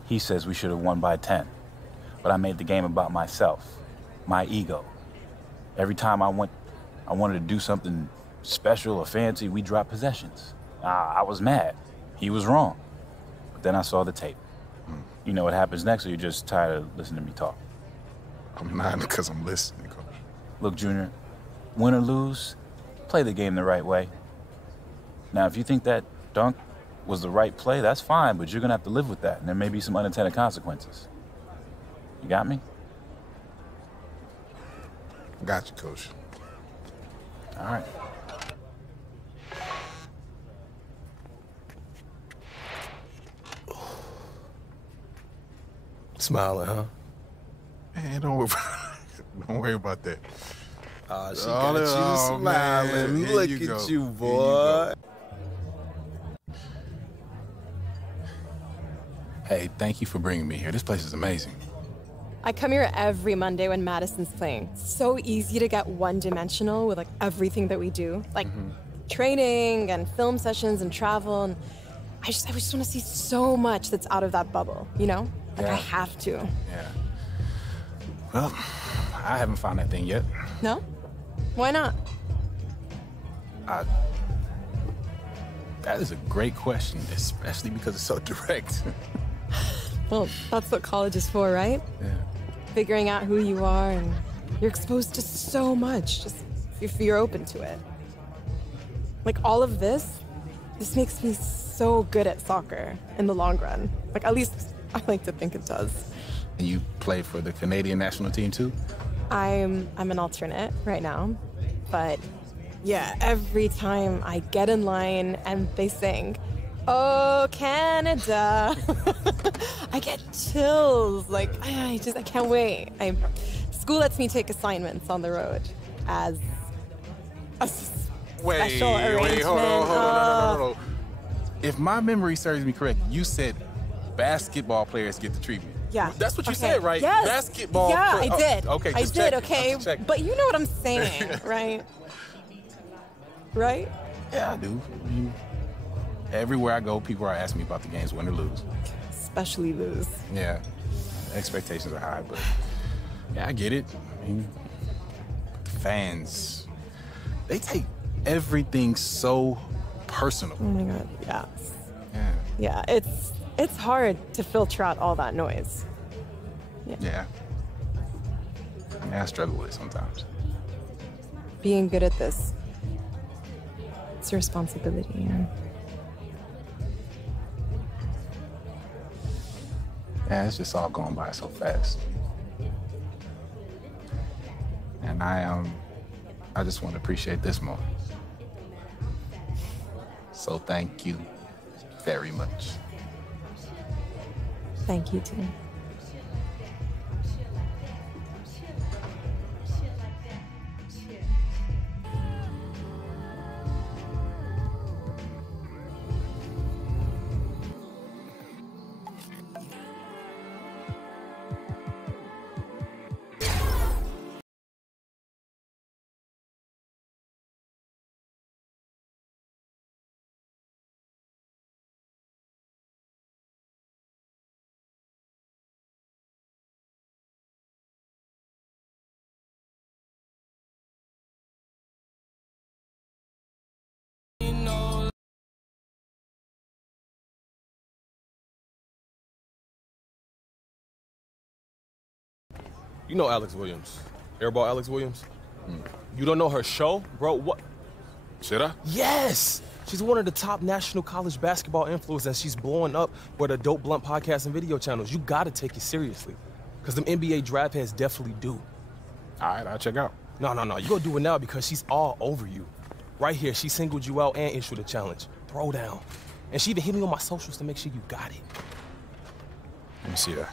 He says we should have won by 10, but I made the game about myself, my ego. Every time I wanted to do something special or fancy, we dropped possessions. I was mad. He was wrong. But then I saw the tape. You know what happens next, or you're just tired of listening to me talk? I'm not, because I'm listening, Coach. Look, Junior, win or lose, play the game the right way. Now, if you think that dunk was the right play, that's fine, but you're gonna have to live with that, and there may be some unintended consequences. You got me? Got you, Coach. All right. Smiling, huh? Man, don't worry about that. Oh, she got you smiling. Man. Look at you, boy. Hey, thank you for bringing me here. This place is amazing. I come here every Monday when Madison's playing. It's so easy to get one-dimensional with like everything that we do, like training and film sessions and travel. And I just want to see so much that's out of that bubble, you know? Like I have to. Yeah. Well, I haven't found that thing yet. No? Why not? That is a great question, especially because it's so direct. Well, that's what college is for, right? Yeah. Figuring out who you are, and you're exposed to so much, just if you're open to it. Like, all of this makes me so good at soccer in the long run. Like, at least I like to think it does. And you play for the Canadian national team, too? I'm an alternate right now, but yeah, every time I get in line and they sing, "Oh, Canada," I get chills. Like, I can't wait. School lets me take assignments on the road as a special arrangement. Hold on. If my memory serves me correct, you said basketball players get the treatment. Yeah. That's what you said, right? Yes. Basketball. Yeah, I did. Okay, I just did, check. okay? Just check. But you know what I'm saying, right? Right? Yeah, I do. Everywhere I go, people are asking me about the games, win or lose. Especially lose. Yeah. Expectations are high, but yeah, I get it. I mean, fans, they take everything so personal. Oh my God, yes. Yeah. Yeah, it's hard to filter out all that noise. Yeah. I struggle with it sometimes. Being good at this, it's a responsibility, yeah. Yeah, it's just all going by so fast. And I just want to appreciate this moment. So thank you very much. Thank you, too. You know Alex Williams, Airball Alex Williams? You don't know her show? Bro, what? Should I? Yes! She's one of the top national college basketball influencers, and she's blowing up with the Dope Blunt podcast and video channels. You gotta take it seriously, because them NBA draft heads definitely do. All right, I'll check out. No, you gotta do it now because she's all over you. Right here, she singled you out and issued a challenge. Throw down. And she even hit me on my socials to make sure you got it. Let me see that.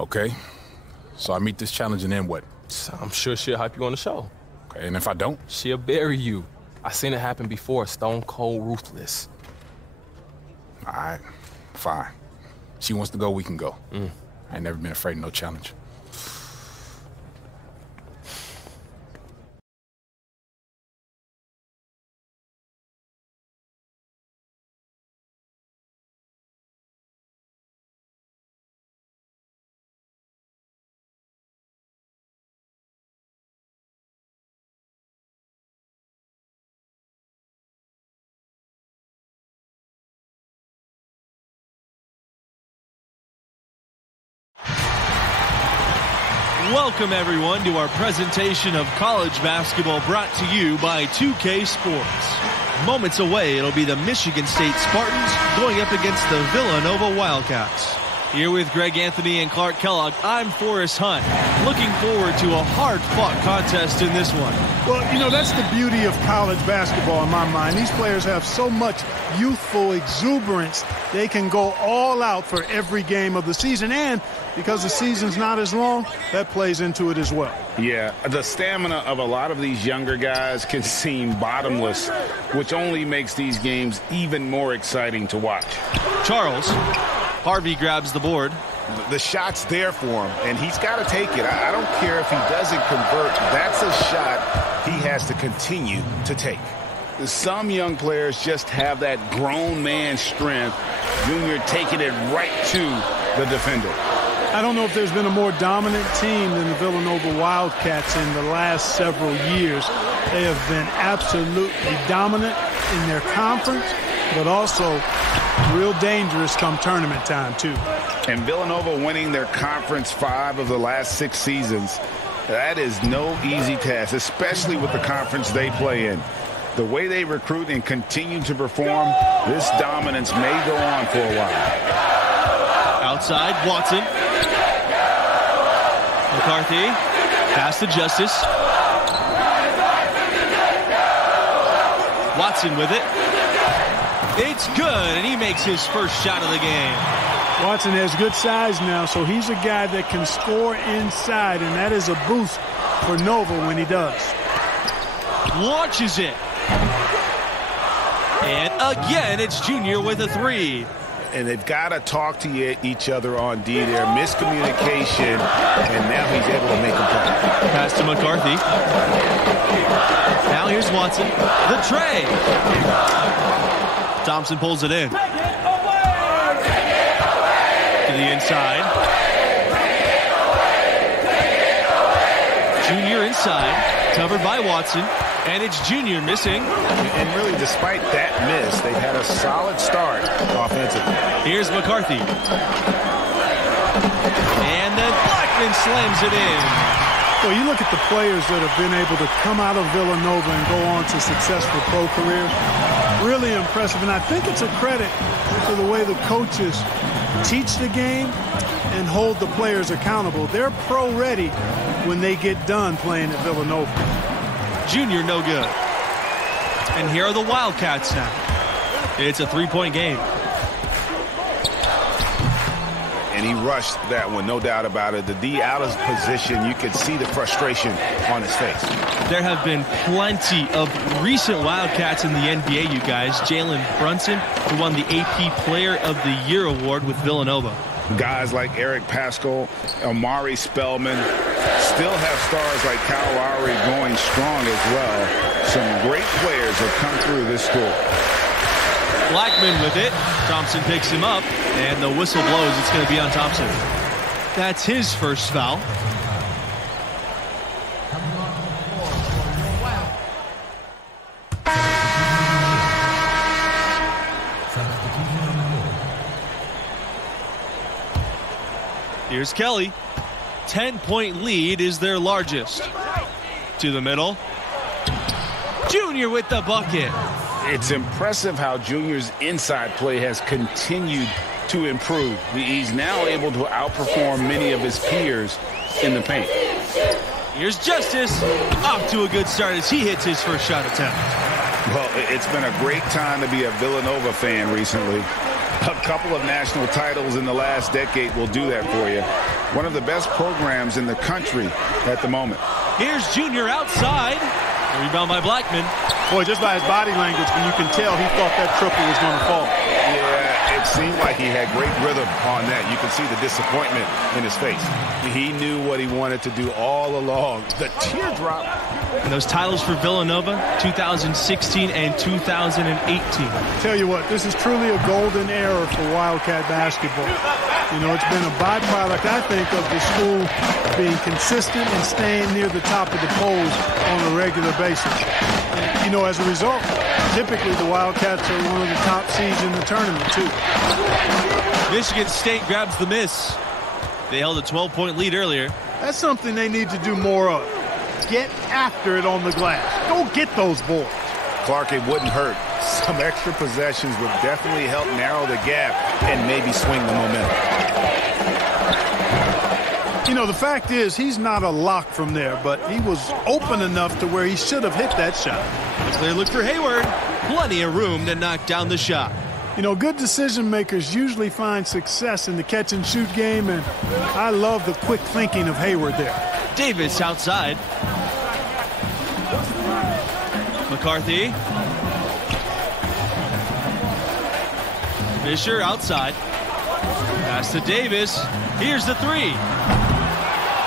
Okay, so I meet this challenge and then what? I'm sure she'll hype you on the show. Okay, and if I don't? She'll bury you. I seen it happen before, stone cold ruthless. All right, fine. She wants to go, we can go. I ain't never been afraid of no challenge. Welcome, everyone, to our presentation of college basketball brought to you by 2K Sports. Moments away, it'll be the Michigan State Spartans going up against the Villanova Wildcats. Here with Greg Anthony and Clark Kellogg, I'm Forrest Hunt. Looking forward to a hard-fought contest in this one. Well, you know, that's the beauty of college basketball in my mind. These players have so much youthful exuberance. They can go all out for every game of the season. And because the season's not as long, that plays into it as well. Yeah, the stamina of a lot of these younger guys can seem bottomless, which only makes these games even more exciting to watch. Charles, Harvey grabs the board. The shot's there for him, and he's got to take it. I don't care if he doesn't convert. That's a shot he has to continue to take. Some young players just have that grown man strength. Junior taking it right to the defender. I don't know if there's been a more dominant team than the Villanova Wildcats in the last several years. They have been absolutely dominant in their conference, but also real dangerous come tournament time, too. And Villanova winning their Conference 5 of the last 6 seasons, that is no easy task, especially with the conference they play in. The way they recruit and continue to perform, this dominance may go on for a while. Outside, Watson. McCarthy, pass to Justice. Watson with it. It's good, and he makes his first shot of the game. Watson has good size now, so he's a guy that can score inside, and that is a boost for Nova when he does. Launches it. And again, it's Junior with a 3. And they've got to talk to each other on D there. Miscommunication, and now he's able to make a play. Pass to McCarthy. Now here's Watson. The tray. Thompson pulls it in. To the inside. Junior inside. Covered by Watson. And it's Junior missing. And really, despite that miss, they've had a solid start offensively. Here's McCarthy. And then Blackman slams it in. Well, you look at the players that have been able to come out of Villanova and go on to successful pro careers. Really impressive. And I think it's a credit to the way the coaches teach the game and hold the players accountable. They're pro-ready when they get done playing at Villanova. Junior no good. And here are the Wildcats now. It's a 3-point game. And he rushed that one, no doubt about it. The D out of position, you could see the frustration on his face. There have been plenty of recent Wildcats in the NBA, you guys. Jalen Brunson, who won the AP Player of the Year award with Villanova. Guys like Eric Paschal, Amari Spellman, still have stars like Kyle Lowry going strong as well. Some great players have come through this school. Blackman with it. Thompson picks him up, and the whistle blows. It's going to be on Thompson. That's his first foul. Here's Kelly. 10-point lead is their largest. To the middle. Junior with the bucket. It's impressive how Junior's inside play has continued to improve. He's now able to outperform many of his peers in the paint. Here's Justice. Off to a good start as he hits his first shot attempt. Well, it's been a great time to be a Villanova fan recently. A couple of national titles in the last decade will do that for you. One of the best programs in the country at the moment. Here's Junior outside. Rebound by Blackman. Boy, just by his body language, you can tell he thought that triple was going to fall. Yeah, it seemed like he had great rhythm on that. You can see the disappointment in his face. He knew what he wanted to do all along. The teardrop. And those titles for Villanova, 2016 and 2018. Tell you what, this is truly a golden era for Wildcat basketball. You know, it's been a byproduct, I think, of the school being consistent and staying near the top of the polls on a regular basis. And, you know, as a result, typically the Wildcats are one of the top seeds in the tournament, too. Michigan State grabs the miss. They held a 12-point lead earlier. That's something they need to do more of. Get after it on the glass. Go get those boards. Clark, it wouldn't hurt. Some extra possessions would definitely help narrow the gap and maybe swing the momentum. You know, the fact is, he's not a lock from there, but he was open enough to where he should have hit that shot. A clear look for Hayward. Plenty of room to knock down the shot. You know, good decision makers usually find success in the catch and shoot game, and I love the quick thinking of Hayward there. Davis outside. McCarthy. Fisher outside. Pass to Davis. Here's the 3.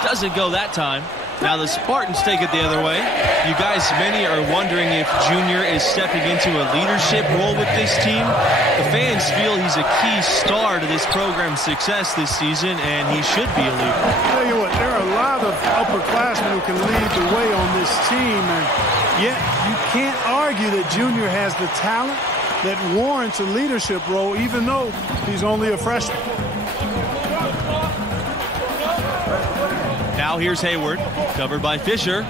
Doesn't go that time. Now the Spartans take it the other way. You guys, many are wondering if Junior is stepping into a leadership role with this team. The fans feel he's a key star to this program's success this season, and he should be a leader. I'll tell you what, there are a lot of upperclassmen who can lead the way on this team, and yet you can't argue that Junior has the talent that warrants a leadership role, even though he's only a freshman. Now here's Hayward, covered by Fisher.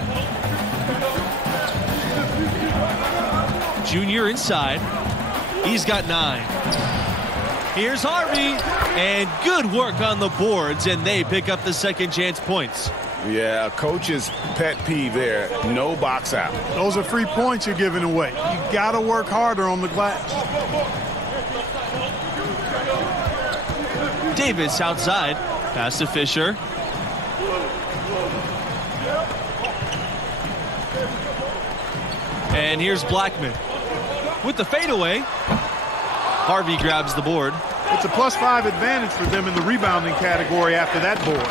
Junior inside. He's got 9. Here's Harvey, and good work on the boards, and they pick up the second chance points. Yeah, coach's pet peeve there, no box out. Those are free points you're giving away. You got to work harder on the glass. Davis outside, pass to Fisher. And here's Blackman with the fadeaway. Harvey grabs the board. It's a +5 advantage for them in the rebounding category after that board.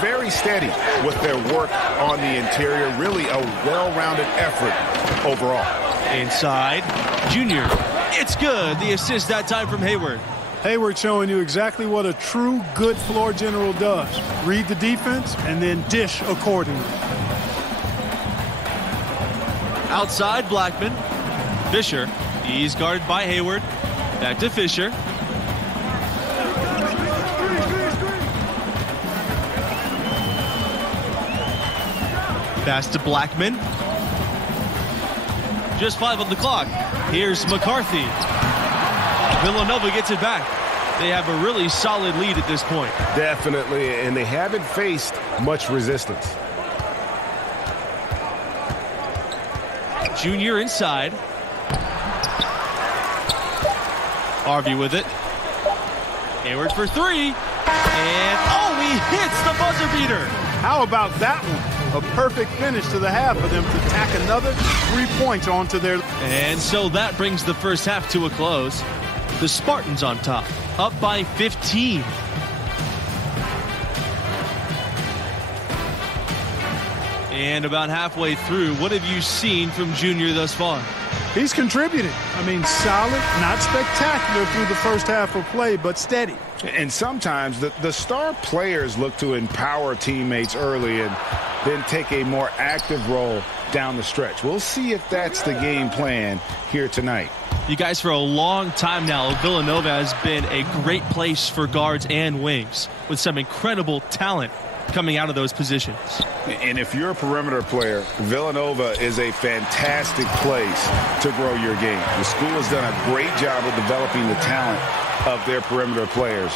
Very steady with their work on the interior. Really a well-rounded effort overall. Inside, Junior. It's good. The assist that time from Hayward. Hayward showing you exactly what a true good floor general does. Read the defense and then dish accordingly. Outside, Blackman. Fisher. He's guarded by Hayward. Back to Fisher. Pass to Blackman. Just 5 on the clock. Here's McCarthy. Villanova gets it back. They have a really solid lead at this point. Definitely, and they haven't faced much resistance. Junior inside. Harvey with it. Hayward for 3. And, oh, he hits the buzzer beater. How about that one? A perfect finish to the half for them to tack another 3 points onto their... And so that brings the first half to a close. The Spartans on top, up by 15. And about halfway through, what have you seen from Junior thus far? He's contributing. I mean, solid, not spectacular through the first half of play, but steady. And sometimes the star players look to empower teammates early and then take a more active role down the stretch. We'll see if that's the game plan here tonight. You guys, for a long time now, Villanova has been a great place for guards and wings with some incredible talent coming out of those positions. And if you're a perimeter player, Villanova is a fantastic place to grow your game. The school has done a great job of developing the talent of their perimeter players.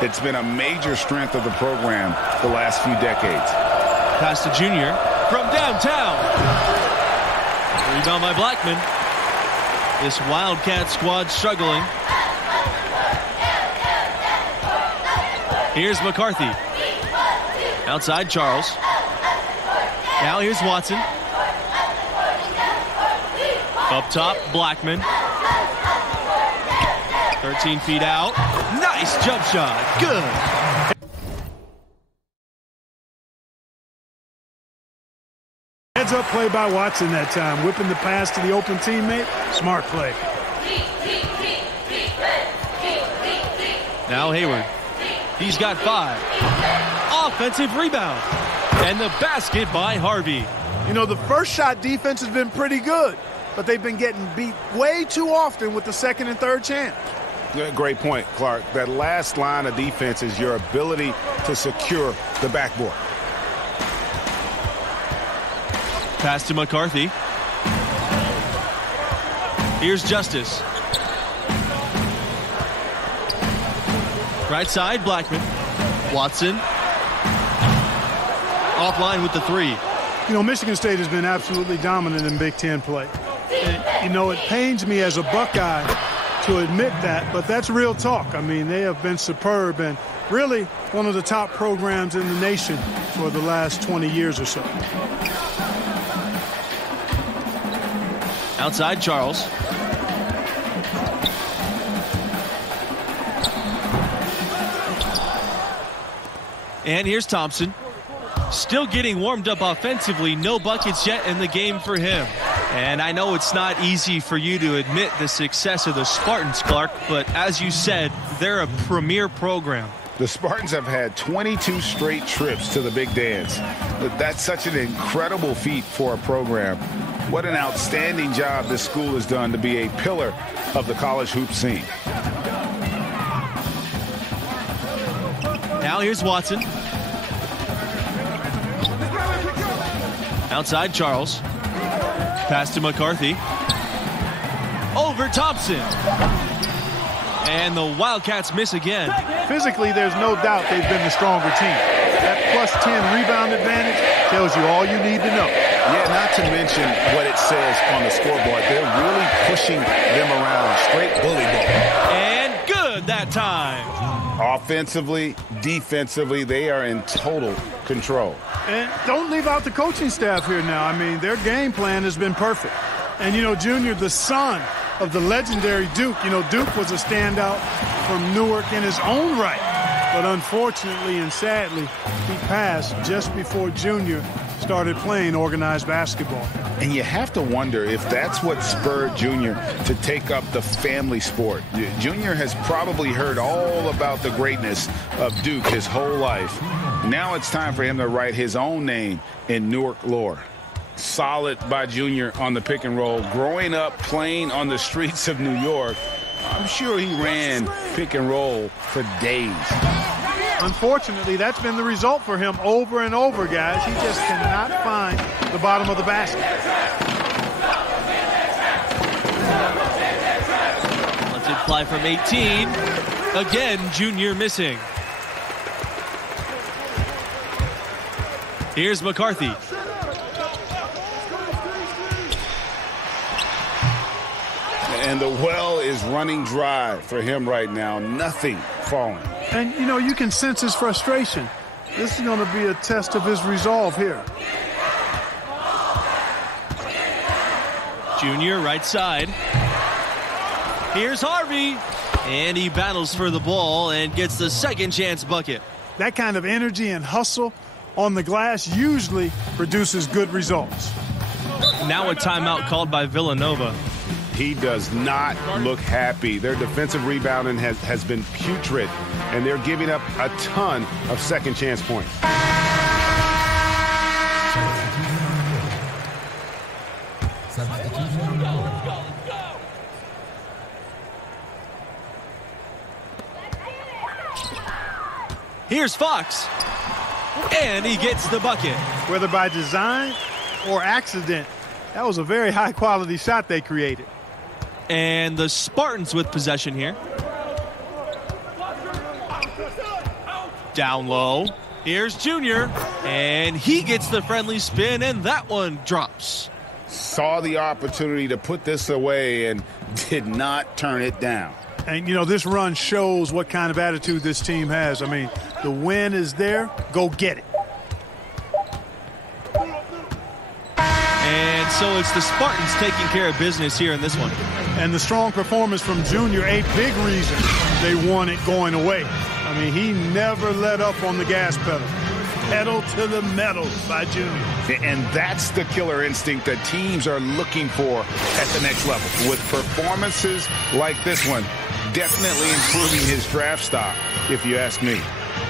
It's been a major strength of the program the last few decades. Pass to Junior from downtown. Rebound by Blackman. This Wildcat squad struggling. Here's McCarthy. Outside, Charles. Now here's Watson. Up top, Blackman. 13 feet out. Nice jump shot. Good. Heads up play by Watson that time. Whipping the pass to the open teammate. Smart play. Now Hayward. He's got 5. Offensive rebound. And the basket by Harvey. You know, the first shot defense has been pretty good, but they've been getting beat way too often with the second and third chance. Great point, Clark. That last line of defense is your ability to secure the backboard. Pass to McCarthy. Here's Justice. Right side, Blackman. Watson. Offline with the 3. You know, Michigan State has been absolutely dominant in Big Ten play. And, you know, it pains me as a Buckeye to admit that, but that's real talk. I mean, they have been superb and really one of the top programs in the nation for the last 20 years or so. Outside, Charles. And here's Thompson. Still getting warmed up offensively. No buckets yet in the game for him. And I know it's not easy for you to admit the success of the Spartans, Clark, but as you said, they're a premier program. The Spartans have had 22 straight trips to the big dance. That's such an incredible feat for a program. What an outstanding job this school has done to be a pillar of the college hoop scene. Now here's Watson. Outside Charles. Pass to McCarthy. Over Thompson. And the Wildcats miss again. Physically, there's no doubt they've been the stronger team. That plus 10 rebound advantage tells you all you need to know. Yeah, not to mention what it says on the scoreboard. They're really pushing them around. Straight bully ball. And good that time. Offensively, defensively, they are in total control. And don't leave out the coaching staff here now. I mean, their game plan has been perfect. And, you know, Junior, the son of the legendary Duke. You know, Duke was a standout from Newark in his own right. But unfortunately and sadly, he passed just before Junior started playing organized basketball. And you have to wonder if that's what spurred Junior to take up the family sport. Junior has probably heard all about the greatness of Duke his whole life. Now it's time for him to write his own name in Newark lore. Solid by Junior on the pick and roll. Growing up playing on the streets of New York, I'm sure he ran pick and roll for days. Unfortunately, that's been the result for him over and over, guys. He just cannot find the bottom of the basket. Lets it fly from 18. Again, Junior missing. Here's McCarthy. And the well is running dry for him right now. Nothing falling. And, you know, you can sense his frustration. This is going to be a test of his resolve here. Junior, right side. Here's Harvey. And he battles for the ball and gets the second chance bucket. That kind of energy and hustle on the glass usually produces good results. Now a timeout called by Villanova. He does not look happy. Their defensive rebounding has been putrid, and they're giving up a ton of second chance points. Here's Fox. And he gets the bucket. Whether by design or accident, that was a very high-quality shot they created. And the Spartans with possession here. Down low. Here's Junior. And he gets the friendly spin, and that one drops. Saw the opportunity to put this away and did not turn it down. And, you know, this run shows what kind of attitude this team has. I mean, the win is there. Go get it. And so it's the Spartans taking care of business here in this one. And the strong performance from Junior, a big reason they won it going away. I mean, he never let up on the gas pedal. Pedal to the metal by Junior. And that's the killer instinct that teams are looking for at the next level. With performances like this one, definitely improving his draft stock, if you ask me.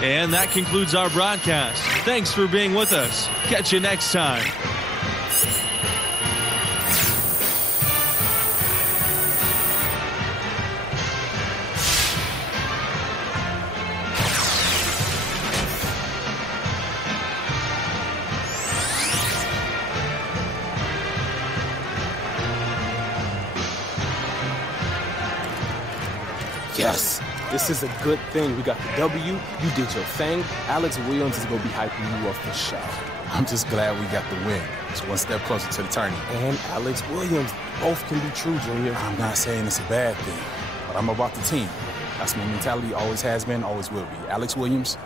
And that concludes our broadcast. Thanks for being with us. Catch you next time. Yes, this is a good thing. We got the W. You did your thing. Alex Williams is going to be hyping you up for sure. I'm just glad we got the win. It's one step closer to the tourney. And Alex Williams. Both can be true, Junior. I'm not saying it's a bad thing, but I'm about the team. That's my mentality, always has been, always will be. Alex Williams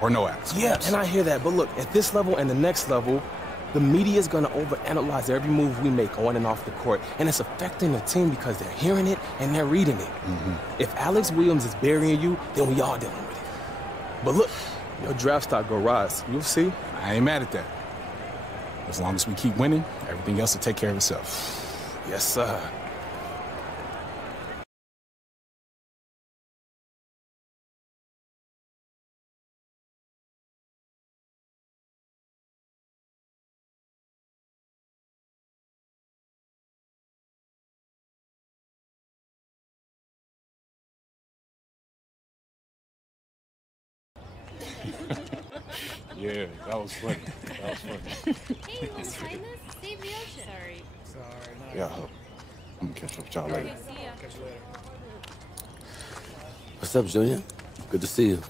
or no Alex Williams. Yeah, and I hear that. But look, at this level and the next level, the media is going to overanalyze every move we make on and off the court. And it's affecting the team because they're hearing it and they're reading it. If Alex Williams is burying you, then we all dealing with it. But look, Your draft stock go rise. You'll see. I ain't mad at that. As long as we keep winning, everything else will take care of itself. Yes, sir. Yeah, that was funny. That was funny. Hey, Highness, save the ocean. Sorry. Yeah, I'm gonna catch up with y'all later. See ya. Catch you later. What's up, Junior? Good to see you.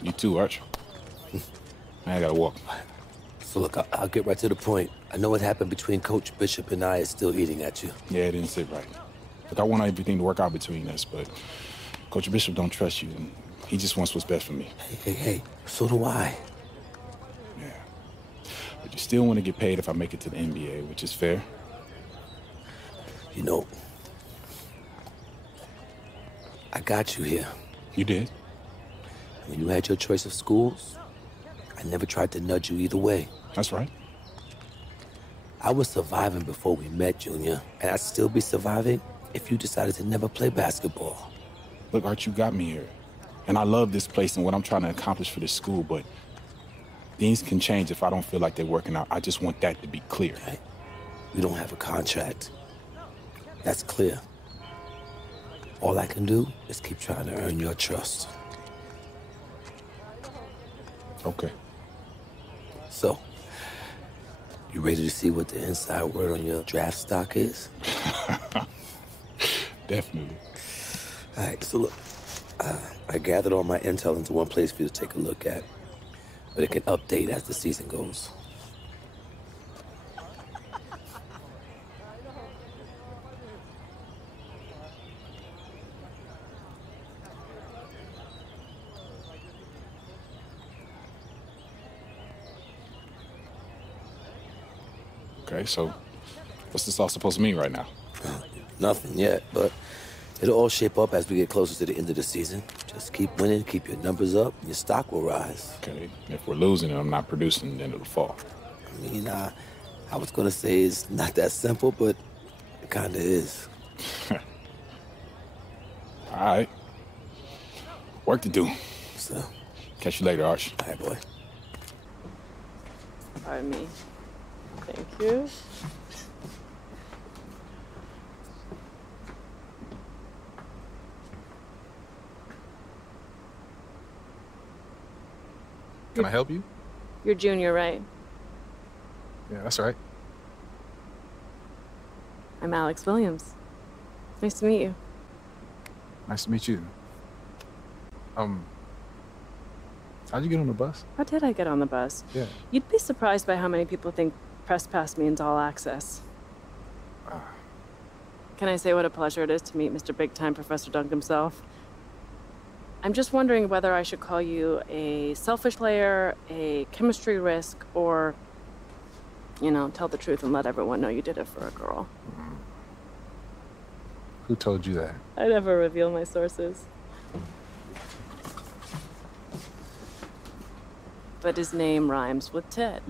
You too, Arch. I gotta walk. So look, I'll get right to the point. I know what happened between Coach Bishop and I is still eating at you. Yeah, it didn't sit right. Look, I want everything to work out between us, but Coach Bishop don't trust you, and he just wants what's best for me. Hey, so do I. Yeah. But you still want to get paid if I make it to the NBA, which is fair. You know, I got you here. You did? When you had your choice of schools, I never tried to nudge you either way. That's right. I was surviving before we met, Junior, and I'd still be surviving if you decided to never play basketball. Look, Art, you got me here. And I love this place and what I'm trying to accomplish for this school, but things can change if I don't feel like they're working out. I just want that to be clear. Right. You don't have a contract. That's clear. All I can do is keep trying to earn your trust. Okay. So, you ready to see what the inside word on your draft stock is? Definitely. All right, so look, I gathered all my intel into one place for you to take a look at, but it can update as the season goes. Okay, so what's this all supposed to mean right now? Nothing yet, but it'll all shape up as we get closer to the end of the season. Just keep winning, keep your numbers up, and your stock will rise. Okay, if we're losing and I'm not producing, then it'll fall. I mean, I was gonna say it's not that simple, but it kinda is. All right. Work to do. So. Catch you later, Arch. All right, boy. Pardon me. Thank you. Can I help you? You're Junior, right? Yeah, that's right. I'm Alex Williams. Nice to meet you. Nice to meet you. How'd you get on the bus? How did I get on the bus? Yeah. You'd be surprised by how many people think Press Pass means all access. Can I say what a pleasure it is to meet Mr. Big Time Professor Dunk himself? I'm just wondering whether I should call you a selfish player, a chemistry risk, or, you know, tell the truth and let everyone know you did it for a girl. Who told you that? I never reveal my sources. But his name rhymes with Ted.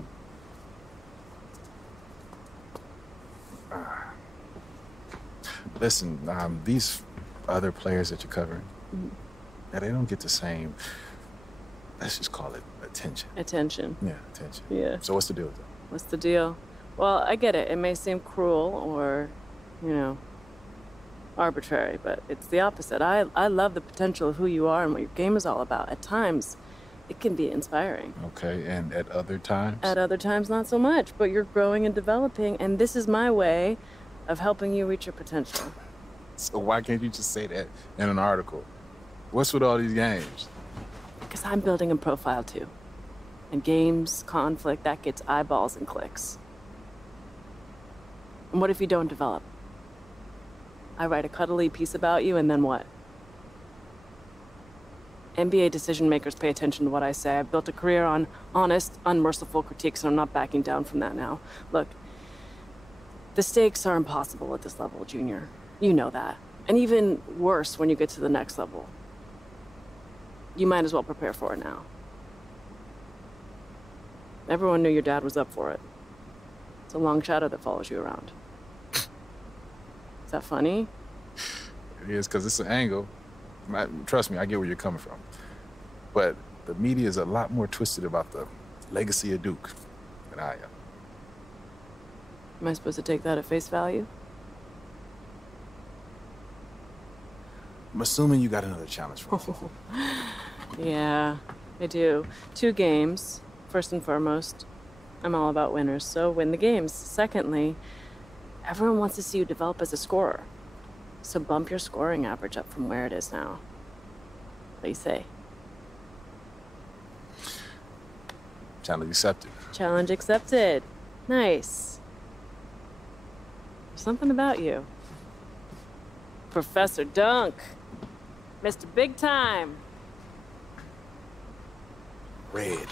Listen, these other players that you're covering, yeah, they don't get the same, let's just call it attention. Attention. Yeah, attention. Yeah. So what's the deal with that? What's the deal? Well, I get it. It may seem cruel or, you know, arbitrary, but it's the opposite. I love the potential of who you are and what your game is all about. At times, it can be inspiring. Okay, and at other times? At other times, not so much, but you're growing and developing, and this is my way of helping you reach your potential. So why can't you just say that in an article? What's with all these games? Because I'm building a profile too. And games, conflict, that gets eyeballs and clicks. And what if you don't develop? I write a cuddly piece about you, and then what? NBA decision makers pay attention to what I say. I've built a career on honest, unmerciful critiques, and I'm not backing down from that now. Look, the stakes are impossible at this level, Junior. You know that. And even worse when you get to the next level. You might as well prepare for it now. Everyone knew your dad was up for it. It's a long shadow that follows you around. Is that funny? It is, because it's an angle. Trust me, I get where you're coming from. But the media is a lot more twisted about the legacy of Duke than I am. Am I supposed to take that at face value? I'm assuming you got another challenge for me. Yeah, I do. 2 games, first and foremost. I'm all about winners, so win the games. Secondly, everyone wants to see you develop as a scorer. So bump your scoring average up from where it is now. What do you say? Challenge accepted. Challenge accepted. Nice. There's something about you. Professor Dunk. Mr. Big Time. Red.